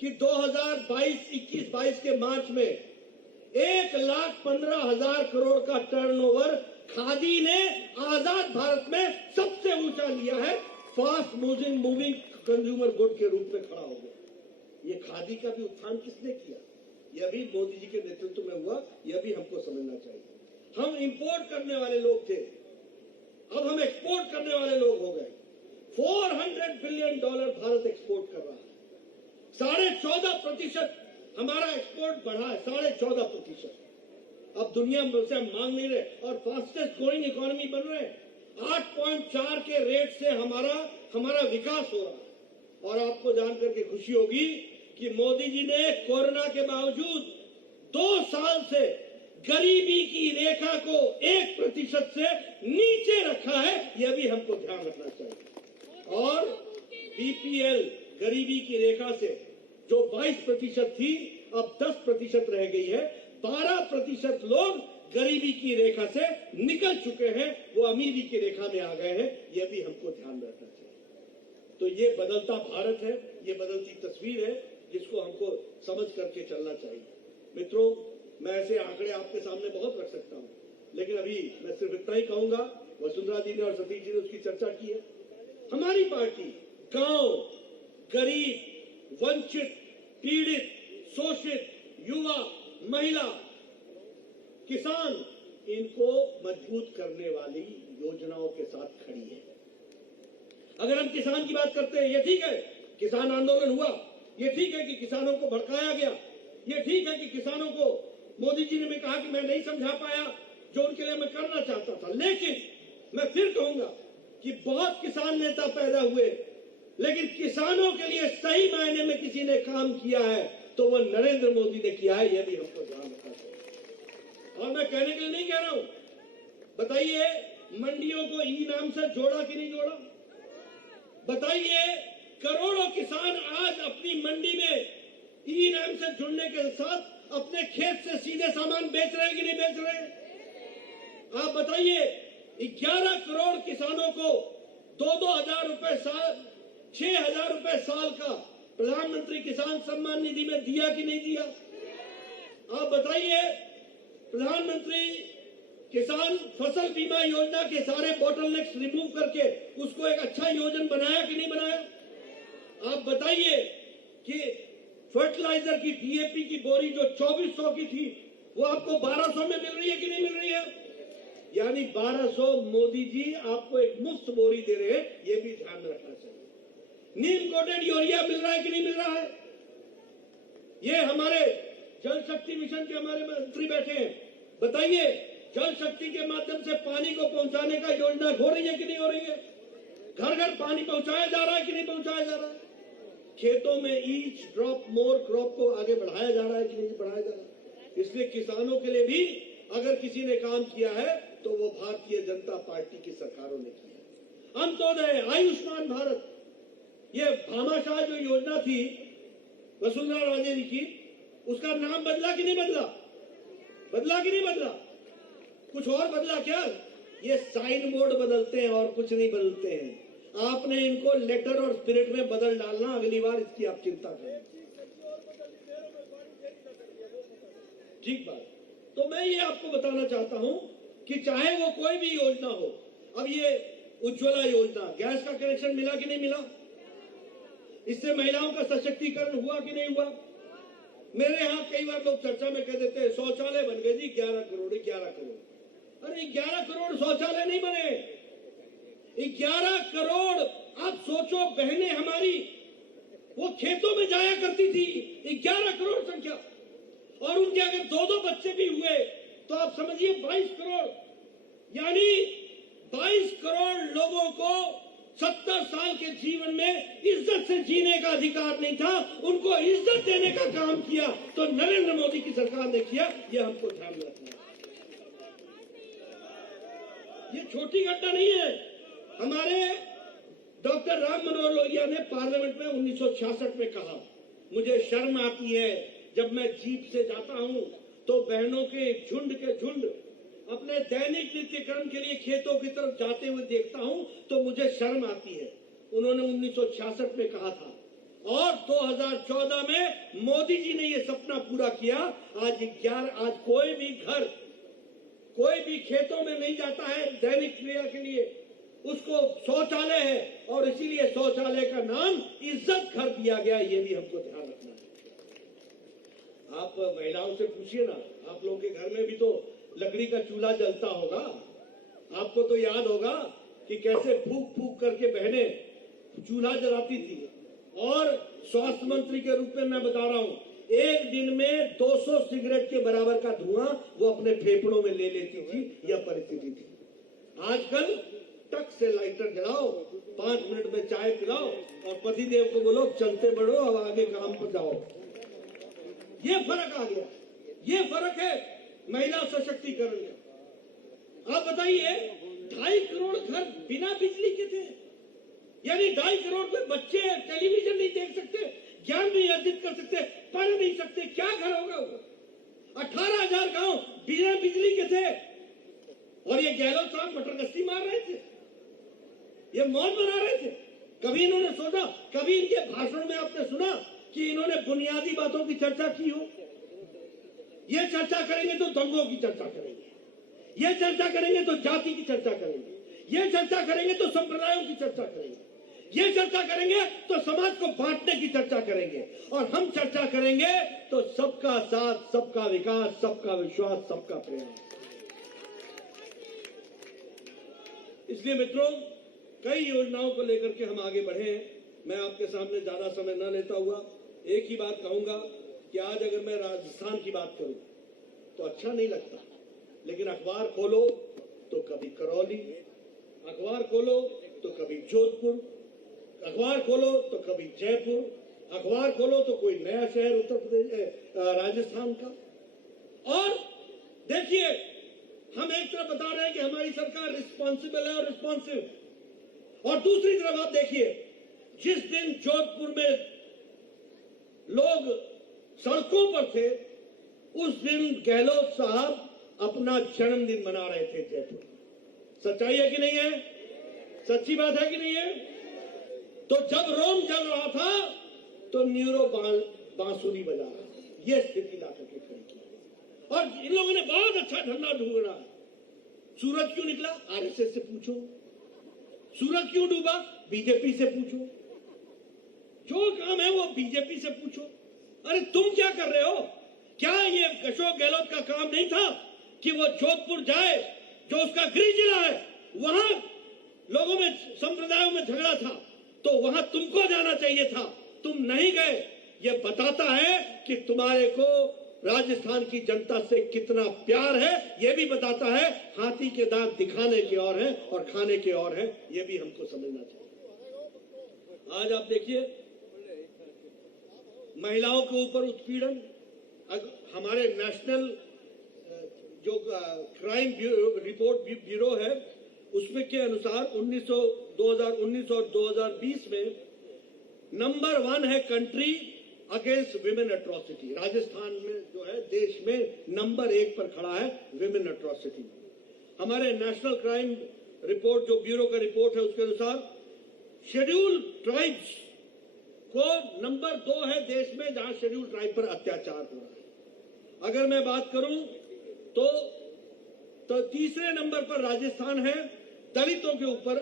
कि 2021-22 के मार्च में 1,15,000 करोड़ का टर्नओवर खादी ने आजाद भारत में सबसे ऊंचा लिया है। फास्ट मूविंग कंज्यूमर गुड के रूप में खड़ा हो गया। ये खादी का भी उत्थान किसने किया? यह भी मोदी जी के नेतृत्व में हुआ। यह भी हमको समझना चाहिए। हम इंपोर्ट करने वाले लोग थे, अब हम एक्सपोर्ट करने वाले लोग हो गए। $400 बिलियन भारत एक्सपोर्ट कर रहा है। 14.5% हमारा एक्सपोर्ट बढ़ा है, 14.5%। अब दुनिया से हम मांग नहीं रहे और फास्टेस्ट ग्रोइंग इकोनॉमी बन रहे हैं। 8.4 के रेट से हमारा विकास हो रहा है। और आपको जानकर के खुशी होगी कि मोदी जी ने कोरोना के बावजूद 2 साल से गरीबी की रेखा को 1% से नीचे रखा है। यह भी हमको ध्यान रखना चाहिए। और बीपीएल, गरीबी की रेखा से जो 22% थी, अब 10% रह गई है। 12% लोग गरीबी की रेखा से निकल चुके हैं, वो अमीरी की रेखा में आ गए हैं। यह भी हमको ध्यान रखना चाहिए। तो ये बदलता भारत है, ये बदलती तस्वीर है, जिसको हमको समझ करके चलना चाहिए। मित्रों, मैं ऐसे आंकड़े आपके सामने बहुत रख सकता हूं, लेकिन अभी मैं सिर्फ इतना ही कहूंगा। वसुंधरा जी ने और सतीश जी ने उसकी चर्चा की है। हमारी पार्टी गांव, गरीब, वंचित, पीड़ित, शोषित, युवा, महिला, किसान, इनको मजबूत करने वाली योजनाओं के साथ खड़ी है। अगर हम किसान की बात करते हैं, ये ठीक है किसान आंदोलन हुआ, ये ठीक है कि किसानों को भड़काया गया, ये ठीक है कि किसानों को मोदी जी ने भी कहा कि मैं नहीं समझा पाया जो उनके लिए मैं करना चाहता था। लेकिन मैं फिर कहूंगा कि बहुत किसान नेता पैदा हुए, लेकिन किसानों के लिए सही मायने में किसी ने काम किया है तो वो नरेंद्र मोदी ने किया है। यह भी हमको ध्यान रखना चाहिए। और मैं कहने के लिए नहीं कह रहा हूं, बताइए मंडियों को ई नाम से जोड़ा कि नहीं जोड़ा? बताइए करोड़ों किसान आज अपनी मंडी में ई नाम से जुड़ने के साथ अपने खेत से सीधे सामान बेच रहे हैं कि नहीं बेच रहे हैं? आप बताइए 11 करोड़ किसानों को 2-2 हजार रुपए साल, 6,000 रुपए साल का प्रधानमंत्री किसान सम्मान निधि में दिया कि नहीं दिया? आप बताइए प्रधानमंत्री किसान फसल बीमा योजना के सारे बॉटलनेक्स रिमूव करके उसको एक अच्छा योजना बनाया कि नहीं बनाया? आप बताइए कि फर्टिलाइजर की डीएपी की बोरी जो 2400 की थी वो आपको 1200 में मिल रही है कि नहीं मिल रही है? यानी 1200 मोदी जी आपको एक मुफ्त बोरी दे रहे हैं। ये भी ध्यान में रखना चाहिए। नीम कोटेड यूरिया मिल रहा है कि नहीं मिल रहा है? ये हमारे जल शक्ति मिशन के हमारे मंत्री बैठे हैं, बताइए जल शक्ति के माध्यम से पानी को पहुंचाने का योजना हो रही है कि नहीं हो रही है? घर घर पानी पहुंचाया जा रहा है कि नहीं पहुंचाया जा रहा है? खेतों में ईच ड्रॉप मोर क्रॉप को आगे बढ़ाया जा रहा है कि नहीं बढ़ाया जा रहा है? इसलिए किसानों के लिए भी अगर किसी ने काम किया है तो वो भारतीय जनता पार्टी की सरकारों ने किया। अंत्योदय, आयुष्मान भारत, ये भामाशाह जो योजना थी वसुंधरा राजे जी की, उसका नाम बदला कि नहीं बदला? बदला कि नहीं बदला? कुछ और बदला क्या? ये साइन बोर्ड बदलते हैं और कुछ नहीं बदलते हैं। आपने इनको लेटर और स्पिरिट में बदल डालना, अगली बार इसकी आप चिंता करें। ठीक बात। तो मैं ये आपको बताना चाहता हूं कि चाहे वो कोई भी योजना हो, अब ये उज्ज्वला योजना, गैस का कनेक्शन मिला कि नहीं मिला? इससे महिलाओं का सशक्तिकरण हुआ कि नहीं हुआ? मेरे यहाँ कई बार लोग चर्चा में कह देते हैं शौचालय बन गए जी 11 करोड़ 11 करोड़। अरे 11 करोड़ शौचालय नहीं बने। 11 करोड़, आप सोचो, बहनें हमारी वो खेतों में जाया करती थी। 11 करोड़ संख्या, और उनके अगर 2-2 बच्चे भी हुए तो आप समझिए 22 करोड़, यानी 22 करोड़ लोगों को 70 साल के जीवन में इज्जत से जीने का अधिकार नहीं था। उनको इज्जत देने का काम किया तो नरेंद्र मोदी की सरकार ने किया। ये हमको ध्यान रखना है। ये छोटी घटना नहीं है। हमारे डॉक्टर राम मनोहर लोहिया ने पार्लियामेंट में 1966 में कहा, मुझे शर्म आती है जब मैं जीप से जाता हूं तो बहनों के झुंड अपने दैनिक नित्य कर्म के लिए खेतों की तरफ जाते हुए देखता हूं तो मुझे शर्म आती है। उन्होंने 1966 में कहा था, और 2014 में मोदी जी ने यह सपना पूरा किया। आज कोई भी घर, कोई भी खेतों में नहीं जाता है दैनिक क्रिया के लिए, उसको शौचालय है, और इसीलिए शौचालय का नाम इज्जत घर दिया गया। ये भी हमको ध्यान रखना है। आप महिलाओं से पूछिए ना, आप लोगों के घर में भी तो लकड़ी का चूल्हा जलता होगा। आपको तो याद होगा कि कैसे फूक फूक करके बहनें चूल्हा जलाती थी। और स्वास्थ्य मंत्री के रूप में मैं बता रहा हूं, एक दिन में 200 सिगरेट के बराबर का धुआं वो अपने फेफड़ों में ले लेती थी। यह परिस्थिति थी। आजकल टक से लाइटर जलाओ, 5 मिनट में चाय पिलाओ और पतिदेव को बोलो चलते बढ़ो, अब आगे काम पर जाओ। ये फर्क आ गया। ये फर्क है महिला सशक्तिकरण का। आप बताइए, 2.5 करोड़ घर बिना बिजली के थे, यानी 2.5 करोड़ में बच्चे टेलीविजन नहीं देख सकते, ज्ञान नहीं अर्जित कर सकते, पढ़ नहीं सकते, क्या घर होगा वो? 18,000 गांव बिना बिजली के थे, और ये गहलोत साहब मटर गश्ती मार रहे थे, ये मौज बना रहे थे। कभी इन्होंने सोचा, कभी इनके भाषण में आपने सुना कि इन्होंने बुनियादी बातों की चर्चा की हो? ये चर्चा करेंगे तो दंगों की चर्चा करेंगे, ये चर्चा करेंगे तो जाति की चर्चा करेंगे, ये चर्चा करेंगे तो संप्रदायों की चर्चा करेंगे, ये चर्चा करेंगे तो समाज को बांटने की चर्चा करेंगे, और हम चर्चा करेंगे तो सबका साथ, सबका विकास, सबका विश्वास, सबका प्रेम। इसलिए मित्रों, कई योजनाओं को लेकर के हम आगे बढ़े हैं। मैं आपके सामने ज्यादा समय न लेता हुआ एक ही बात कहूंगा कि आज अगर मैं राजस्थान की बात करूं तो अच्छा नहीं लगता, लेकिन अखबार खोलो तो कभी करौली, अखबार खोलो तो कभी जोधपुर, अखबार खोलो तो कभी जयपुर, अखबार खोलो तो कोई नया शहर उत्तर प्रदेश, राजस्थान का। और देखिए, हम एक तरफ बता रहे हैं कि हमारी सरकार रिस्पॉन्सिबल है और रिस्पॉन्सिव, और दूसरी तरफ आप देखिए, जिस दिन जोधपुर में लोग सड़कों पर थे, उस दिन गहलोत साहब अपना जन्मदिन मना रहे थे जयपुर। सच्चाई है कि नहीं है? सच्ची बात है कि नहीं है? तो जब रोम जल रहा था तो न्यूरो बांसुरी बजा रहा था। यह स्थिति ला करके खड़ी की। और इन लोगों ने बहुत अच्छा धंधा ढूंढा। सूरज क्यों निकला? आरएसएस से पूछो। सूरज क्यों डूबा? बीजेपी से पूछो। जो काम है वो बीजेपी से पूछो। अरे तुम क्या कर रहे हो? क्या ये अशोक गहलोत का काम नहीं था कि वो जोधपुर जाए, जो उसका गृह जिला है, वहां लोगों में, संप्रदायों में झगड़ा था, तो वहां तुमको जाना चाहिए था, तुम नहीं गए। ये बताता है कि तुम्हारे को राजस्थान की जनता से कितना प्यार है। ये भी बताता है हाथी के दांत दिखाने के और हैं और खाने के और हैं। ये भी हमको समझना चाहिए। आज आप देखिए, महिलाओं के ऊपर उत्पीड़न, हमारे नेशनल जो क्राइम रिपोर्ट ब्यूरो है, उसमें के अनुसार 2019 और 2020 में नंबर 1 है country against women atrocity. Rajasthan में जो है देश में नंबर 1 पर खड़ा है विमेन अट्रॉसिटी। हमारे नेशनल क्राइम रिपोर्ट, जो ब्यूरो का रिपोर्ट है, उसके अनुसार शेड्यूल ट्राइब्स को नंबर 2 है देश में जहां शेड्यूल ट्राइब पर अत्याचार हो रहा है। अगर मैं बात करूं तो तीसरे नंबर पर राजस्थान है, दलितों के ऊपर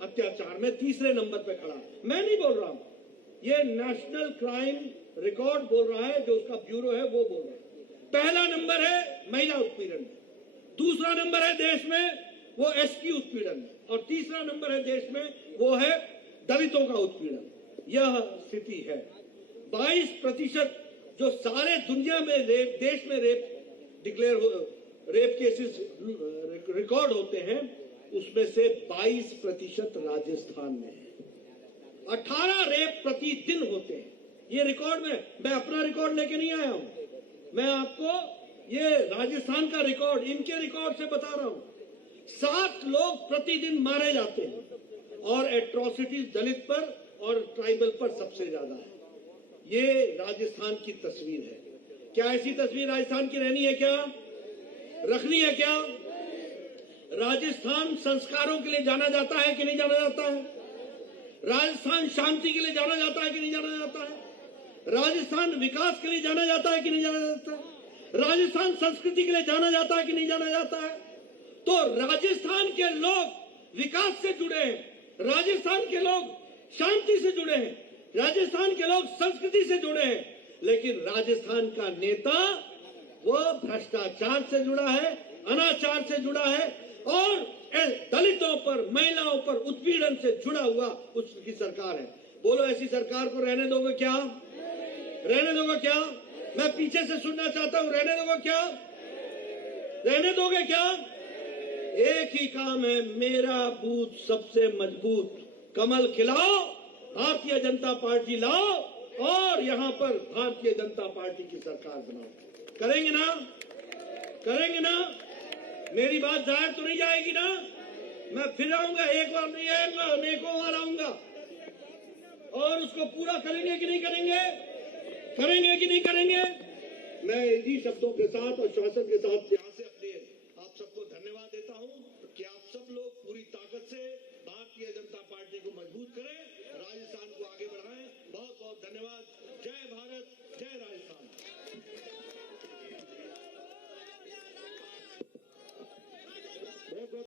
अत्याचार में तीसरे नंबर पर खड़ा। मैं नहीं बोल रहा हूं, ये नेशनल क्राइम रिकॉर्ड बोल रहा है, जो उसका ब्यूरो है वो बोल रहा है। पहला नंबर है महिला उत्पीड़न में, दूसरा नंबर है देश में वो एसटी उत्पीड़न में, और तीसरा नंबर है देश में वो है दलितों का उत्पीड़न। यह स्थिति है। 22% जो सारे दुनिया में देश में रेप केसेस रिकॉर्ड होते हैं, उसमें से 22% राजस्थान में है। 18 रेप प्रतिदिन होते हैं। ये रिकॉर्ड में, मैं अपना रिकॉर्ड लेके नहीं आया हूं, मैं आपको ये राजस्थान का रिकॉर्ड, इनके रिकॉर्ड से बता रहा हूं। 7 लोग प्रतिदिन मारे जाते हैं, और एट्रोसिटीज दलित पर और ट्राइबल पर सबसे ज्यादा है। ये राजस्थान की तस्वीर है। क्या ऐसी तस्वीर राजस्थान की रहनी है? क्या रखनी है? क्या राजस्थान संस्कारों के लिए जाना जाता है कि नहीं जाना जाता है? राजस्थान शांति के लिए जाना जाता है कि नहीं जाना जाता है? राजस्थान विकास के लिए जाना जाता है कि नहीं जाना जाता है? राजस्थान संस्कृति के लिए जाना जाता है कि नहीं जाना जाता है? तो राजस्थान के लोग विकास से जुड़े हैं, राजस्थान के लोग शांति से जुड़े हैं, राजस्थान के लोग संस्कृति से जुड़े हैं, लेकिन राजस्थान का नेता वो भ्रष्टाचार से जुड़ा है, अनाचार से जुड़ा है, और दलितों पर, महिलाओं पर उत्पीड़न से जुड़ा हुआ उसकी सरकार है। बोलो, ऐसी सरकार को रहने दोगे क्या? रहने दोगे क्या? मैं पीछे से सुनना चाहता हूं, रहने दोगे क्या? रहने दोगे क्या? एक ही काम है, मेरा बूथ सबसे मजबूत, कमल खिलाओ, भारतीय जनता पार्टी लाओ, और यहां पर भारतीय जनता पार्टी की सरकार बनाओ। करेंगे ना? करेंगे ना? मेरी बात जाहिर तो नहीं जाएगी ना? मैं फिर आऊंगा, एक बार नहीं आऊंगा, अनेकों बार आऊंगा, और उसको पूरा करेंगे कि नहीं करेंगे? करेंगे कि नहीं करेंगे? मैं इन्हीं शब्दों के साथ और शासन के साथ